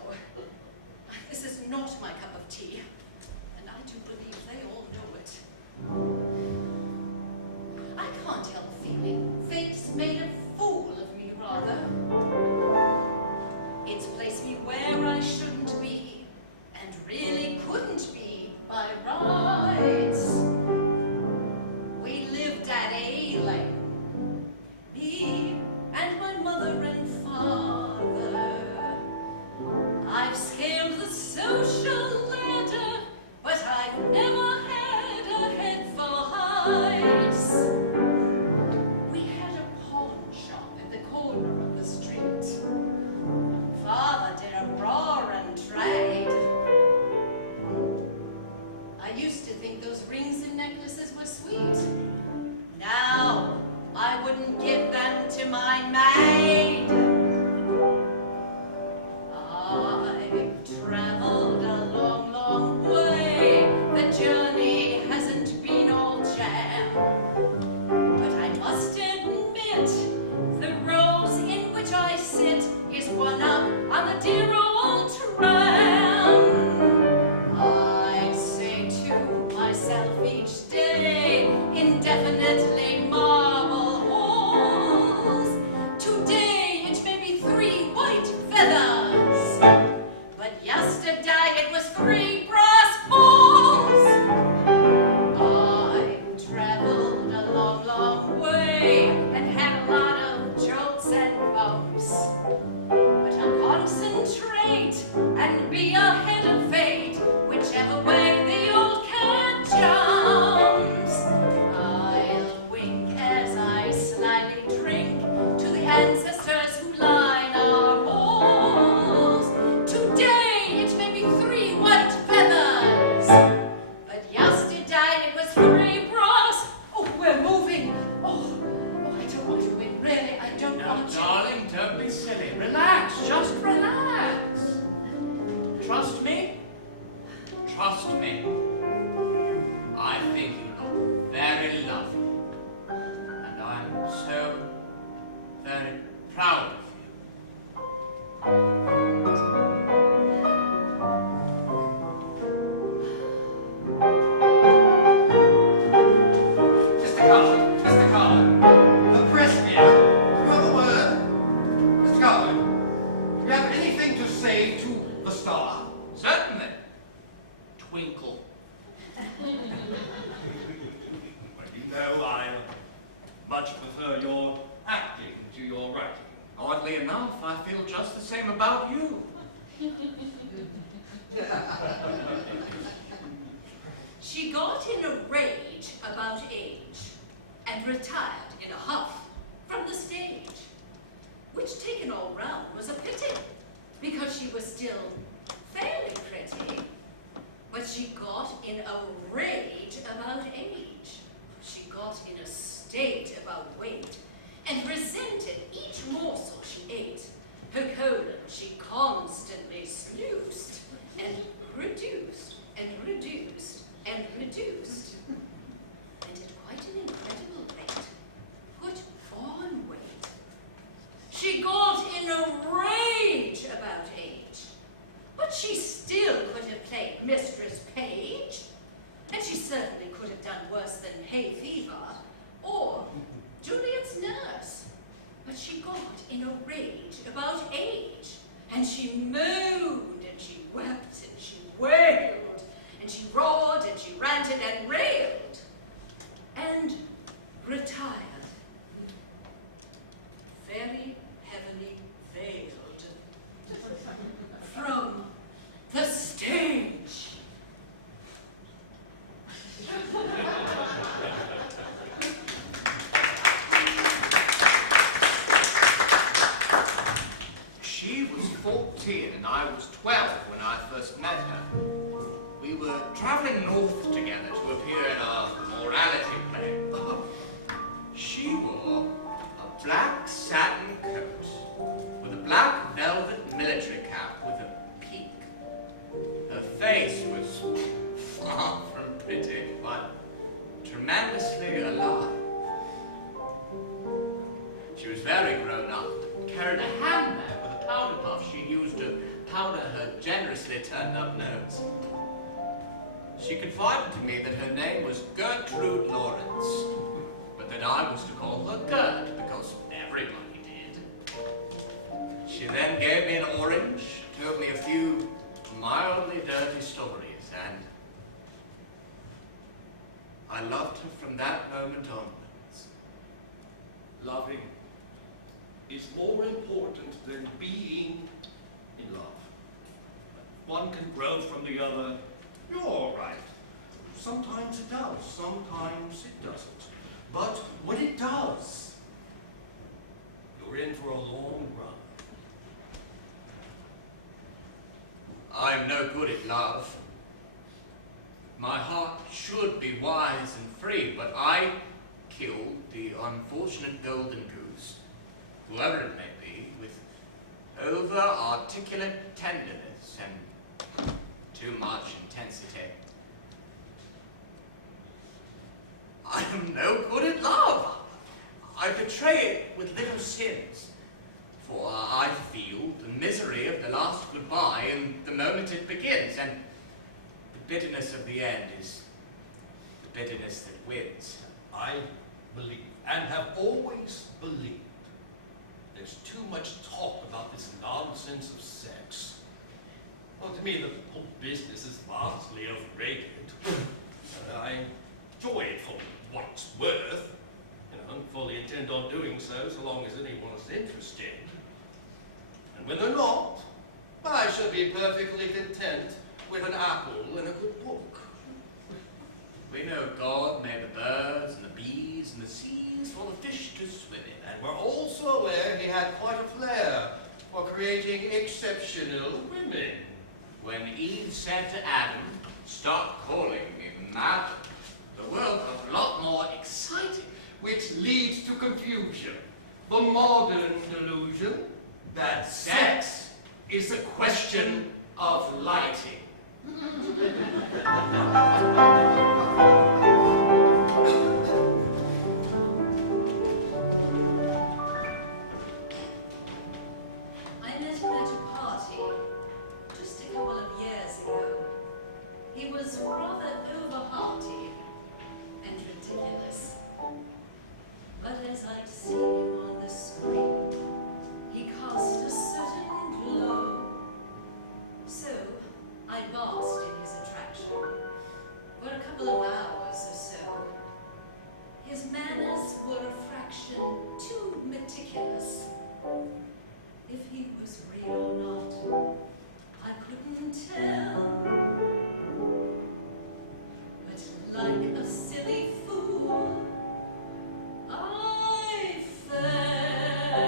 This is not my cup of tea. And I do believe they all know it. I can't help feeling fate's made a fool of me, rather. It's placed me where I shouldn't be, and really couldn't be by rights. We lived at A-Lane, me and my mother and father. I've scaled the social ladder, but I've never had a head for heights. We had a pawn shop at the corner of the street. Father did a roaring trade. I used to think those rings and necklaces were sweet. Now, I wouldn't give them to my maid. I've traveled a long, long way. The journey hasn't been all jam. But I must admit, the rose in which I sit is one up on the dear old tram. I say to myself each day, indefinitely marble halls. Today it may be 3 white feathers, but yesterday it was 3 brass balls. I've traveled a long, long way and had a lot of jolts and bumps. But I'll concentrate and be ahead of fate, whichever way the old cat jumps. I'll wink as I slyly drink to the ancestors who line our halls. Today it may be 3 white feathers, but yesterday it was 3 brass. Oh, we're moving. Oh, I don't want to win, really. I don't Now, want to. darling, don't be silly. Relax, just relax. Trust me. Trust me. I think you look very lovely. And I'm so very proud of you. Mr. Carlin, the press here. You have a word? Mr. Carlin, do you have anything to say to the star? Certainly. Twinkle. Well, you know, I much prefer your acting to your writing. Oddly enough, I feel just the same about you. She got in a rage about age and retired in a huff from the stage, which taken all round was a pity, because she was still fairly pretty. But she got in a rage about age. She got in a state about weight and resented each morsel she ate, Her colon she constantly sluiced, and reduced, and reduced, and reduced, and at quite an incredible rate, put on weight. She got in a rage about age, but she still could have played Mistress Page, and she certainly could have done worse than hay fever, or Juliet's nurse. But she got in a rage about age, and she moaned, and she wept, and she wailed, and she roared, and she ranted and railed, and retired, very heavily veiled, from the stage. She was 14 and I was 12 when I first met her. We were traveling north together to appear in our morality play. She wore a black satin coat with a black velvet military cap with a peak. Her face was far from pretty, but tremendously alive. She was very grown up, carried a handbag with a powder puff she used to powder her generously turned up nose. She confided to me that her name was Gertrude Lawrence, but that I was to call her Gert because everybody did. She then gave me an orange, told me a few mildly dirty stories, and I loved her from that moment onwards. Loving is more important than being in love. One can grow from the other. You're all right. Sometimes it does, sometimes it doesn't. But when it does, you're in for a long run. I'm no good at love. My heart should be wise and free, but I killed the unfortunate golden goose, whoever it may be, with over-articulate tenderness and too much intensity. I am no good at love. I betray it with little sins, for I feel the misery of the last goodbye in the moment it begins, and the bitterness of the end is the bitterness that wins. I believe, and have always believed, there's too much talk about this nonsense of sex. Well, to me, the whole business is vastly overrated. I enjoy it for what it's worth, and fully intend on doing so long as anyone's interested. And when they're not, I shall be perfectly content with an apple and a good book. We know God made the birds and the bees and the seas for the fish to swim in. And we're also aware he had quite a flair for creating exceptional women. When Eve said to Adam, "Stop calling me madam," the world got a lot more exciting. Which leads to confusion. The modern delusion that sex is a question of lighting. I met him at a party just a couple of years ago. He was rather over-hearty and ridiculous. But as I'd seen him on the screen, he cast a certain glow. So I basked in his attraction for a couple of hours or so. His manners were a fraction too meticulous. If he was real or not, I couldn't tell. But like a silly fool, I fell.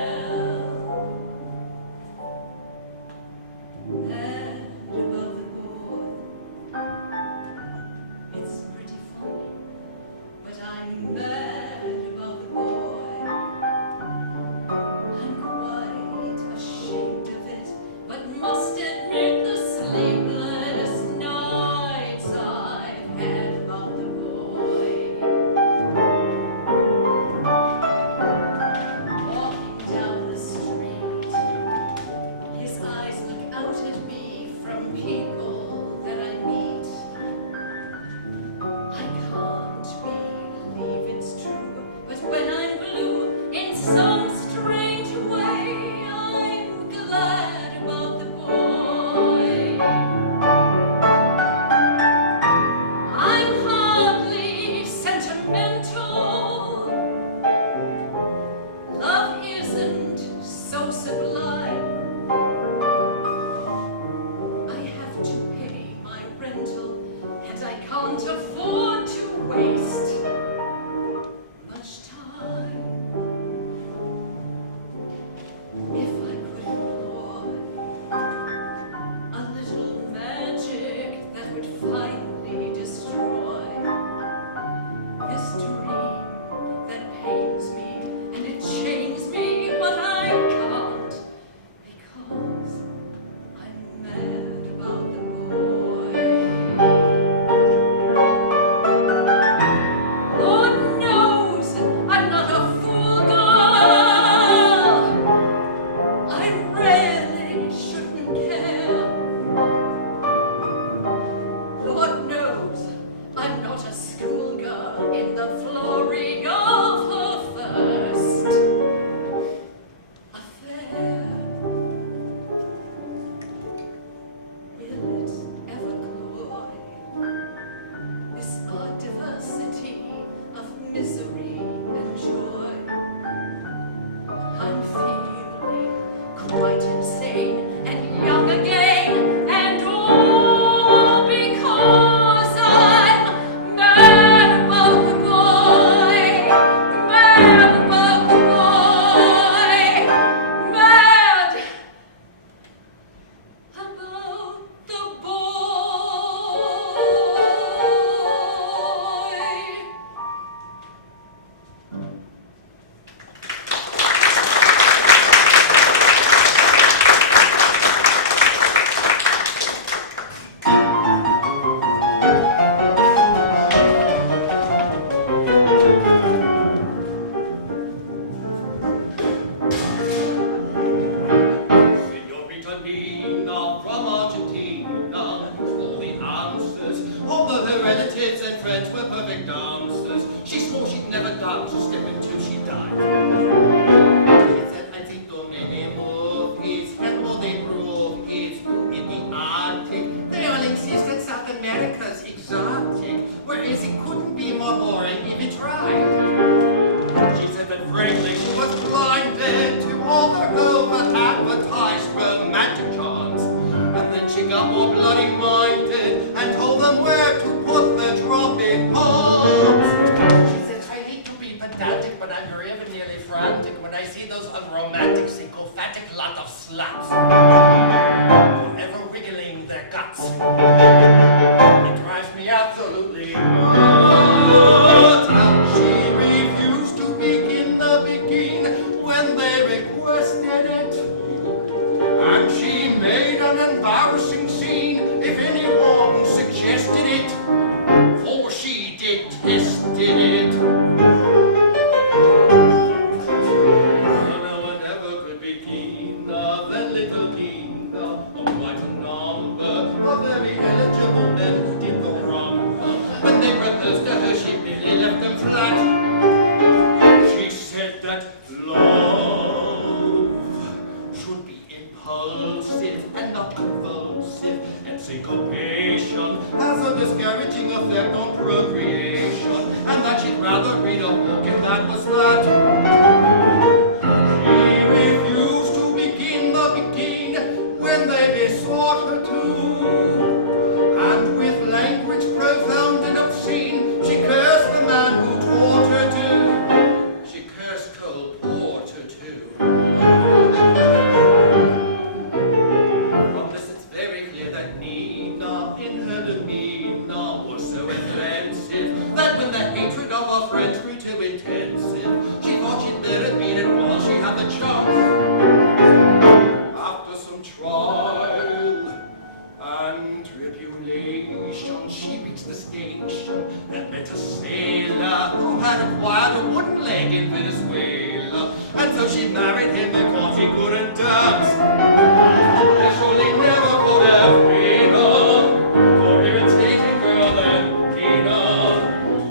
quite insane and young again, and all because I'm mad about the boy, mad about the boy, mad about the boy. Señorita Nina from Argentina, all the answers, although her relatives and friends were perfect dancers. She swore she'd never dance a step until she died. She said, I think too many movies, and all they prove is in the Arctic. They all insist that South America's exotic, whereas it couldn't be more boring if you tried. She said that frankly she was blinded to all the over-advertised romantic charms. And then she got more bloody-minded and told them where to put the tropic palms. She said, I hate to be pedantic, but I'm forever nearly frantic when I see those unromantic, sycophantic lot of sluts. Forever wiggling their guts. It drives me absolutely nuts. And she refused to begin the begin when they requested it. And she made an embarrassing scene if anyone suggested it, for she detested it. No one ever could be keener than little Tina, quite a number of very eligible men who did the wrong. When they proposed to her, she merely left them flat. She said that love should be impulsive and not convulsive, and syncopation has a discouraging effect on procreation, and that she'd rather read a book and that was that. She refused to begin the begin when they besought her to, and with language profound and obscene, she cursed the man who taught her to. She cursed Cole Porter too. From this it's very clear that Nina, in her demeanor, was so offensive that when the hatred of our friends grew too intensive, she thought she'd better beat it while she had the chance. After some trial and tribulation, she reached the station and met a sailor who had acquired a wooden leg in Venezuela, and so she married him because he couldn't dance. They surely never could have freedom, more irritating girl than Tina.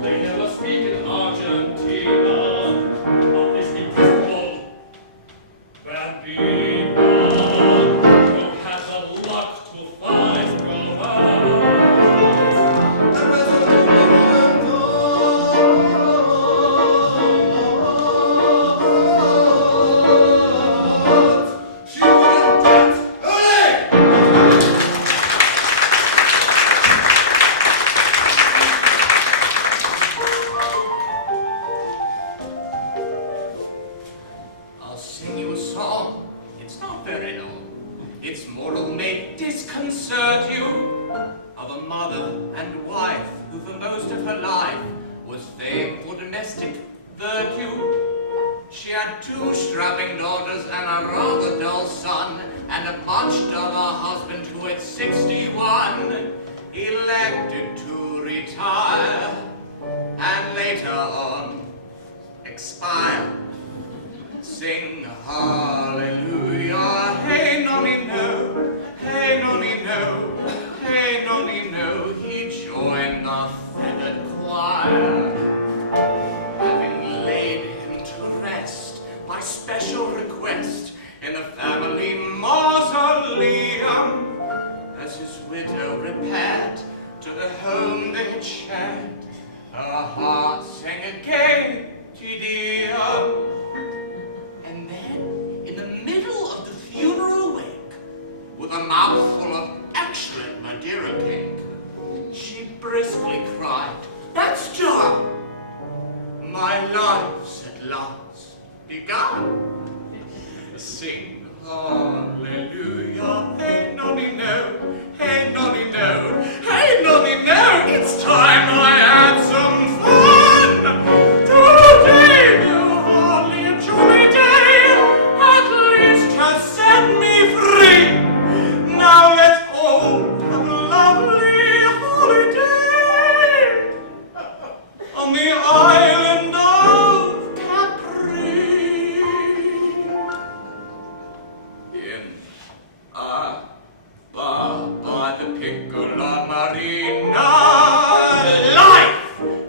They never speak in Argentina of this impossible bambina who has the luck to find romance. A resolute she wouldn't dance. Hooray! I'll sing you a song. It's not very long. Its moral may disconcert you. Of a mother and wife who for most of her life was famed for domestic virtue. She had 2 strapping daughters and a rather dull son, and a much duller husband who at 61 elected to retire and later on expire. Sing hallelujah, hey nonny no, hey nonny no, hey nonny no. He joined the feathered choir, having laid him to rest by special request in the family mausoleum, as his widow repaired to the home they had shared. Her heart sang again, Te Deum. And then, in the middle begun. Sing hallelujah, hey nonny no, hey nonny no, hey nonny no, it's time I had some fun. Today will hardly a jolly day, at least has set me free. Now let's all have a lovely holiday on the island of Capri. In a bar by the Piccola Marina, life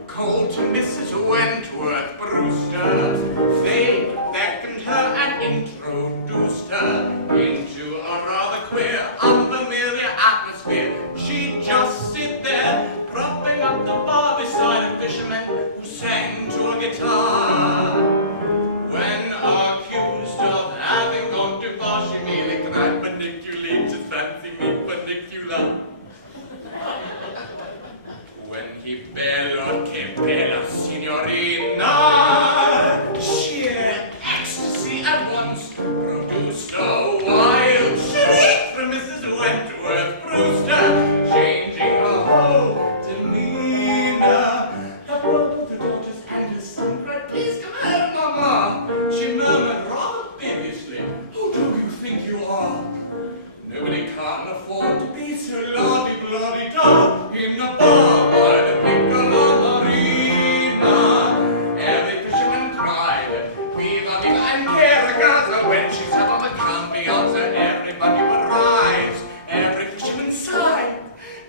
called to Mrs. Wentworth Brewster. They beckoned her and introduced her into a rather queer, unfamiliar atmosphere. She'd just sit there, propping up the bar beside a fisherman who sang to a guitar. When accused of having gone too far, she merely cried, "Funiculi, just fancy me, funicula." When he bellowed, "Que bella signorina," sheer ecstasy at once produced a wild shriek from Mrs. Wentworth Brewster, changing her whole demeanor. Her brother, daughters, and her son cried, "Please come here, Mama." She murmured rather babishly, "Who do you think you are? Nobody can afford to be so lardy-bloody-da in a bar by the Piccola Marina." Every fisherman cried, "Viva, viva, and che ragazza." When she sat on the cambianza, everybody would rise. Every fisherman sighed,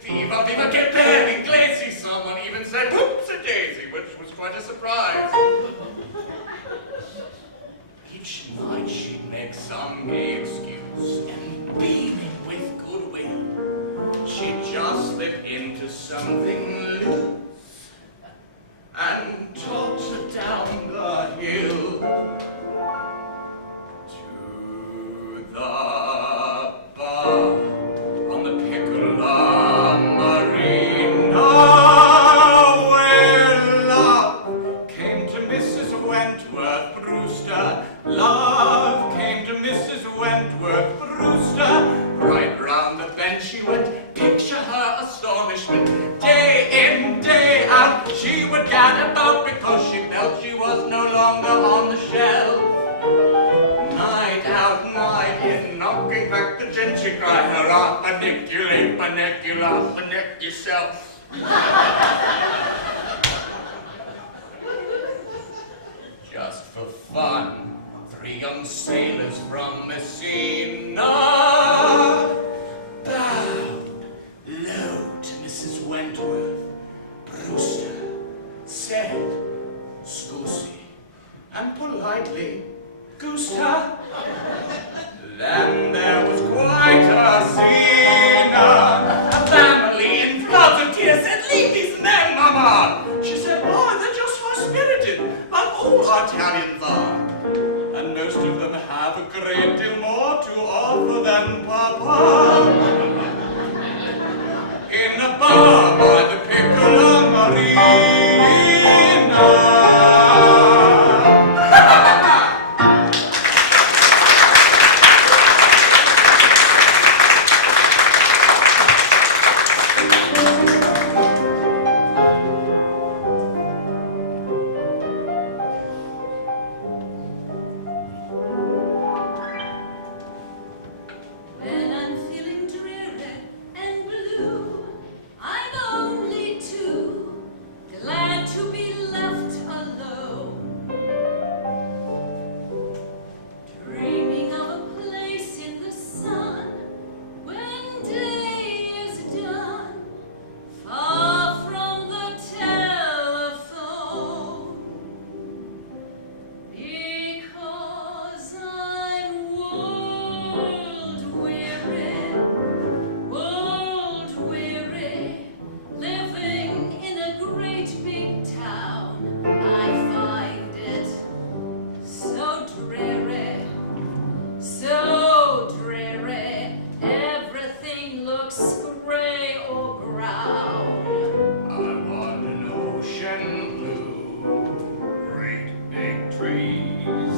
"Viva, viva, che bel inglesi." Someone even said, "Whoops-a-daisy," which was quite a surprise. Each night she'd make some gay excuse, and beaming with goodwill, she'd just slip into something loose and totter down the hill to the bar on the Piccola Marina, where love came to Mrs. Wentworth Brewster. Love came to Mrs. Wentworth Brewster. Right round the bench she went, picture her astonishment. Day in, day out, she would gad about because she felt she was no longer on the shelf. Night out, night in, knocking back the gin, she cried, "Hurrah, funiculi, funicula, funic yourself." Just for fun, 3 young sailors from Messina bowed low to Mrs. Wentworth Brewster, said, "Scusi," and politely goosed her. Then there was quite a scene. A family in floods of tears said, "Leave these men, Mama." She said, "Oh, they're just high-spirited, like all Italians are. And most of them have a great deal more to offer than Papa." In a bar by the Piccola Marina. When I'm feeling dreary and blue, I'm only too glad to be left alone, dreaming of a place in the sun when day is done, far from the telephone, because I'm world weary, living in a great big town. I find it so dreary, everything looks gray or brown. I want an ocean blue, Great big trees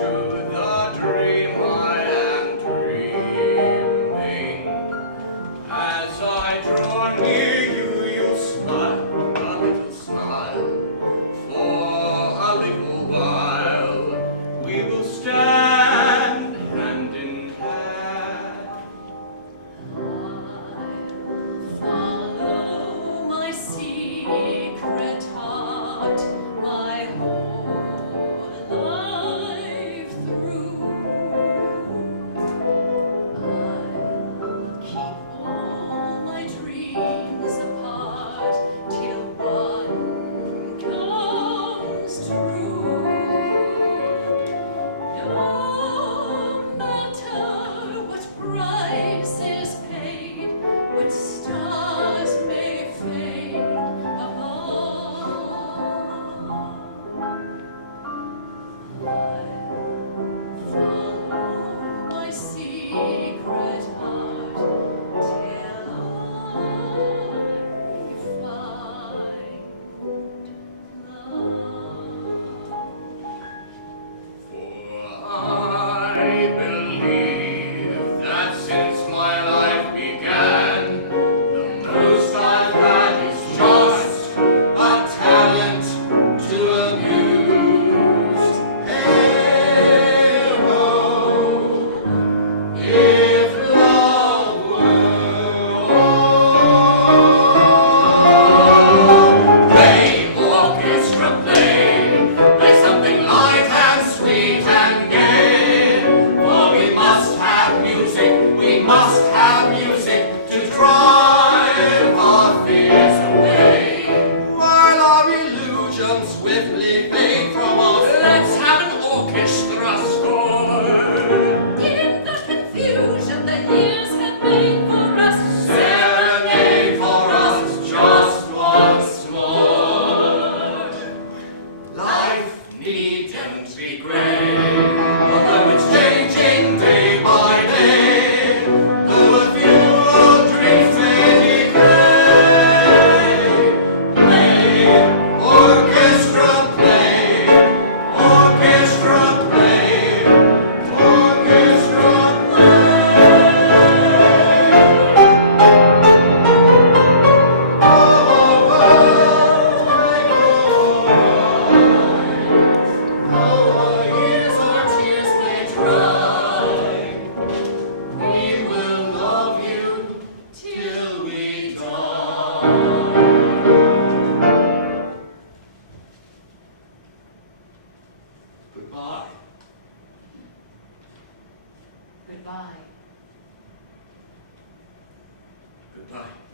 to the dream I am dreaming. As I draw near you, you smile, a little smile. For a little while, we will stand hand in hand. I'll follow my secret heart, my whole life through. I'll keep all my dreams apart till one comes true. No matter what price is paid, what stars may fade above, I'll follow my secret heart till I find love. For I believe that since my life began, the most I've had is just a talent to amuse. Hero, if love were all, play orchestra, play something light and sweet and gay. For we must have music to drive our fears away. While our illusions swiftly fade from us, Let's have an orchestra score. In the confusion the years have made for us, Serenade for us just once more. Life needn't be grey, although it's changing day by day. Though a few dreams may decay. Play, orchestra, play, orchestra, play, orchestra, years our tears may dry. we will love you Till we die. Goodbye. Goodbye. Goodbye.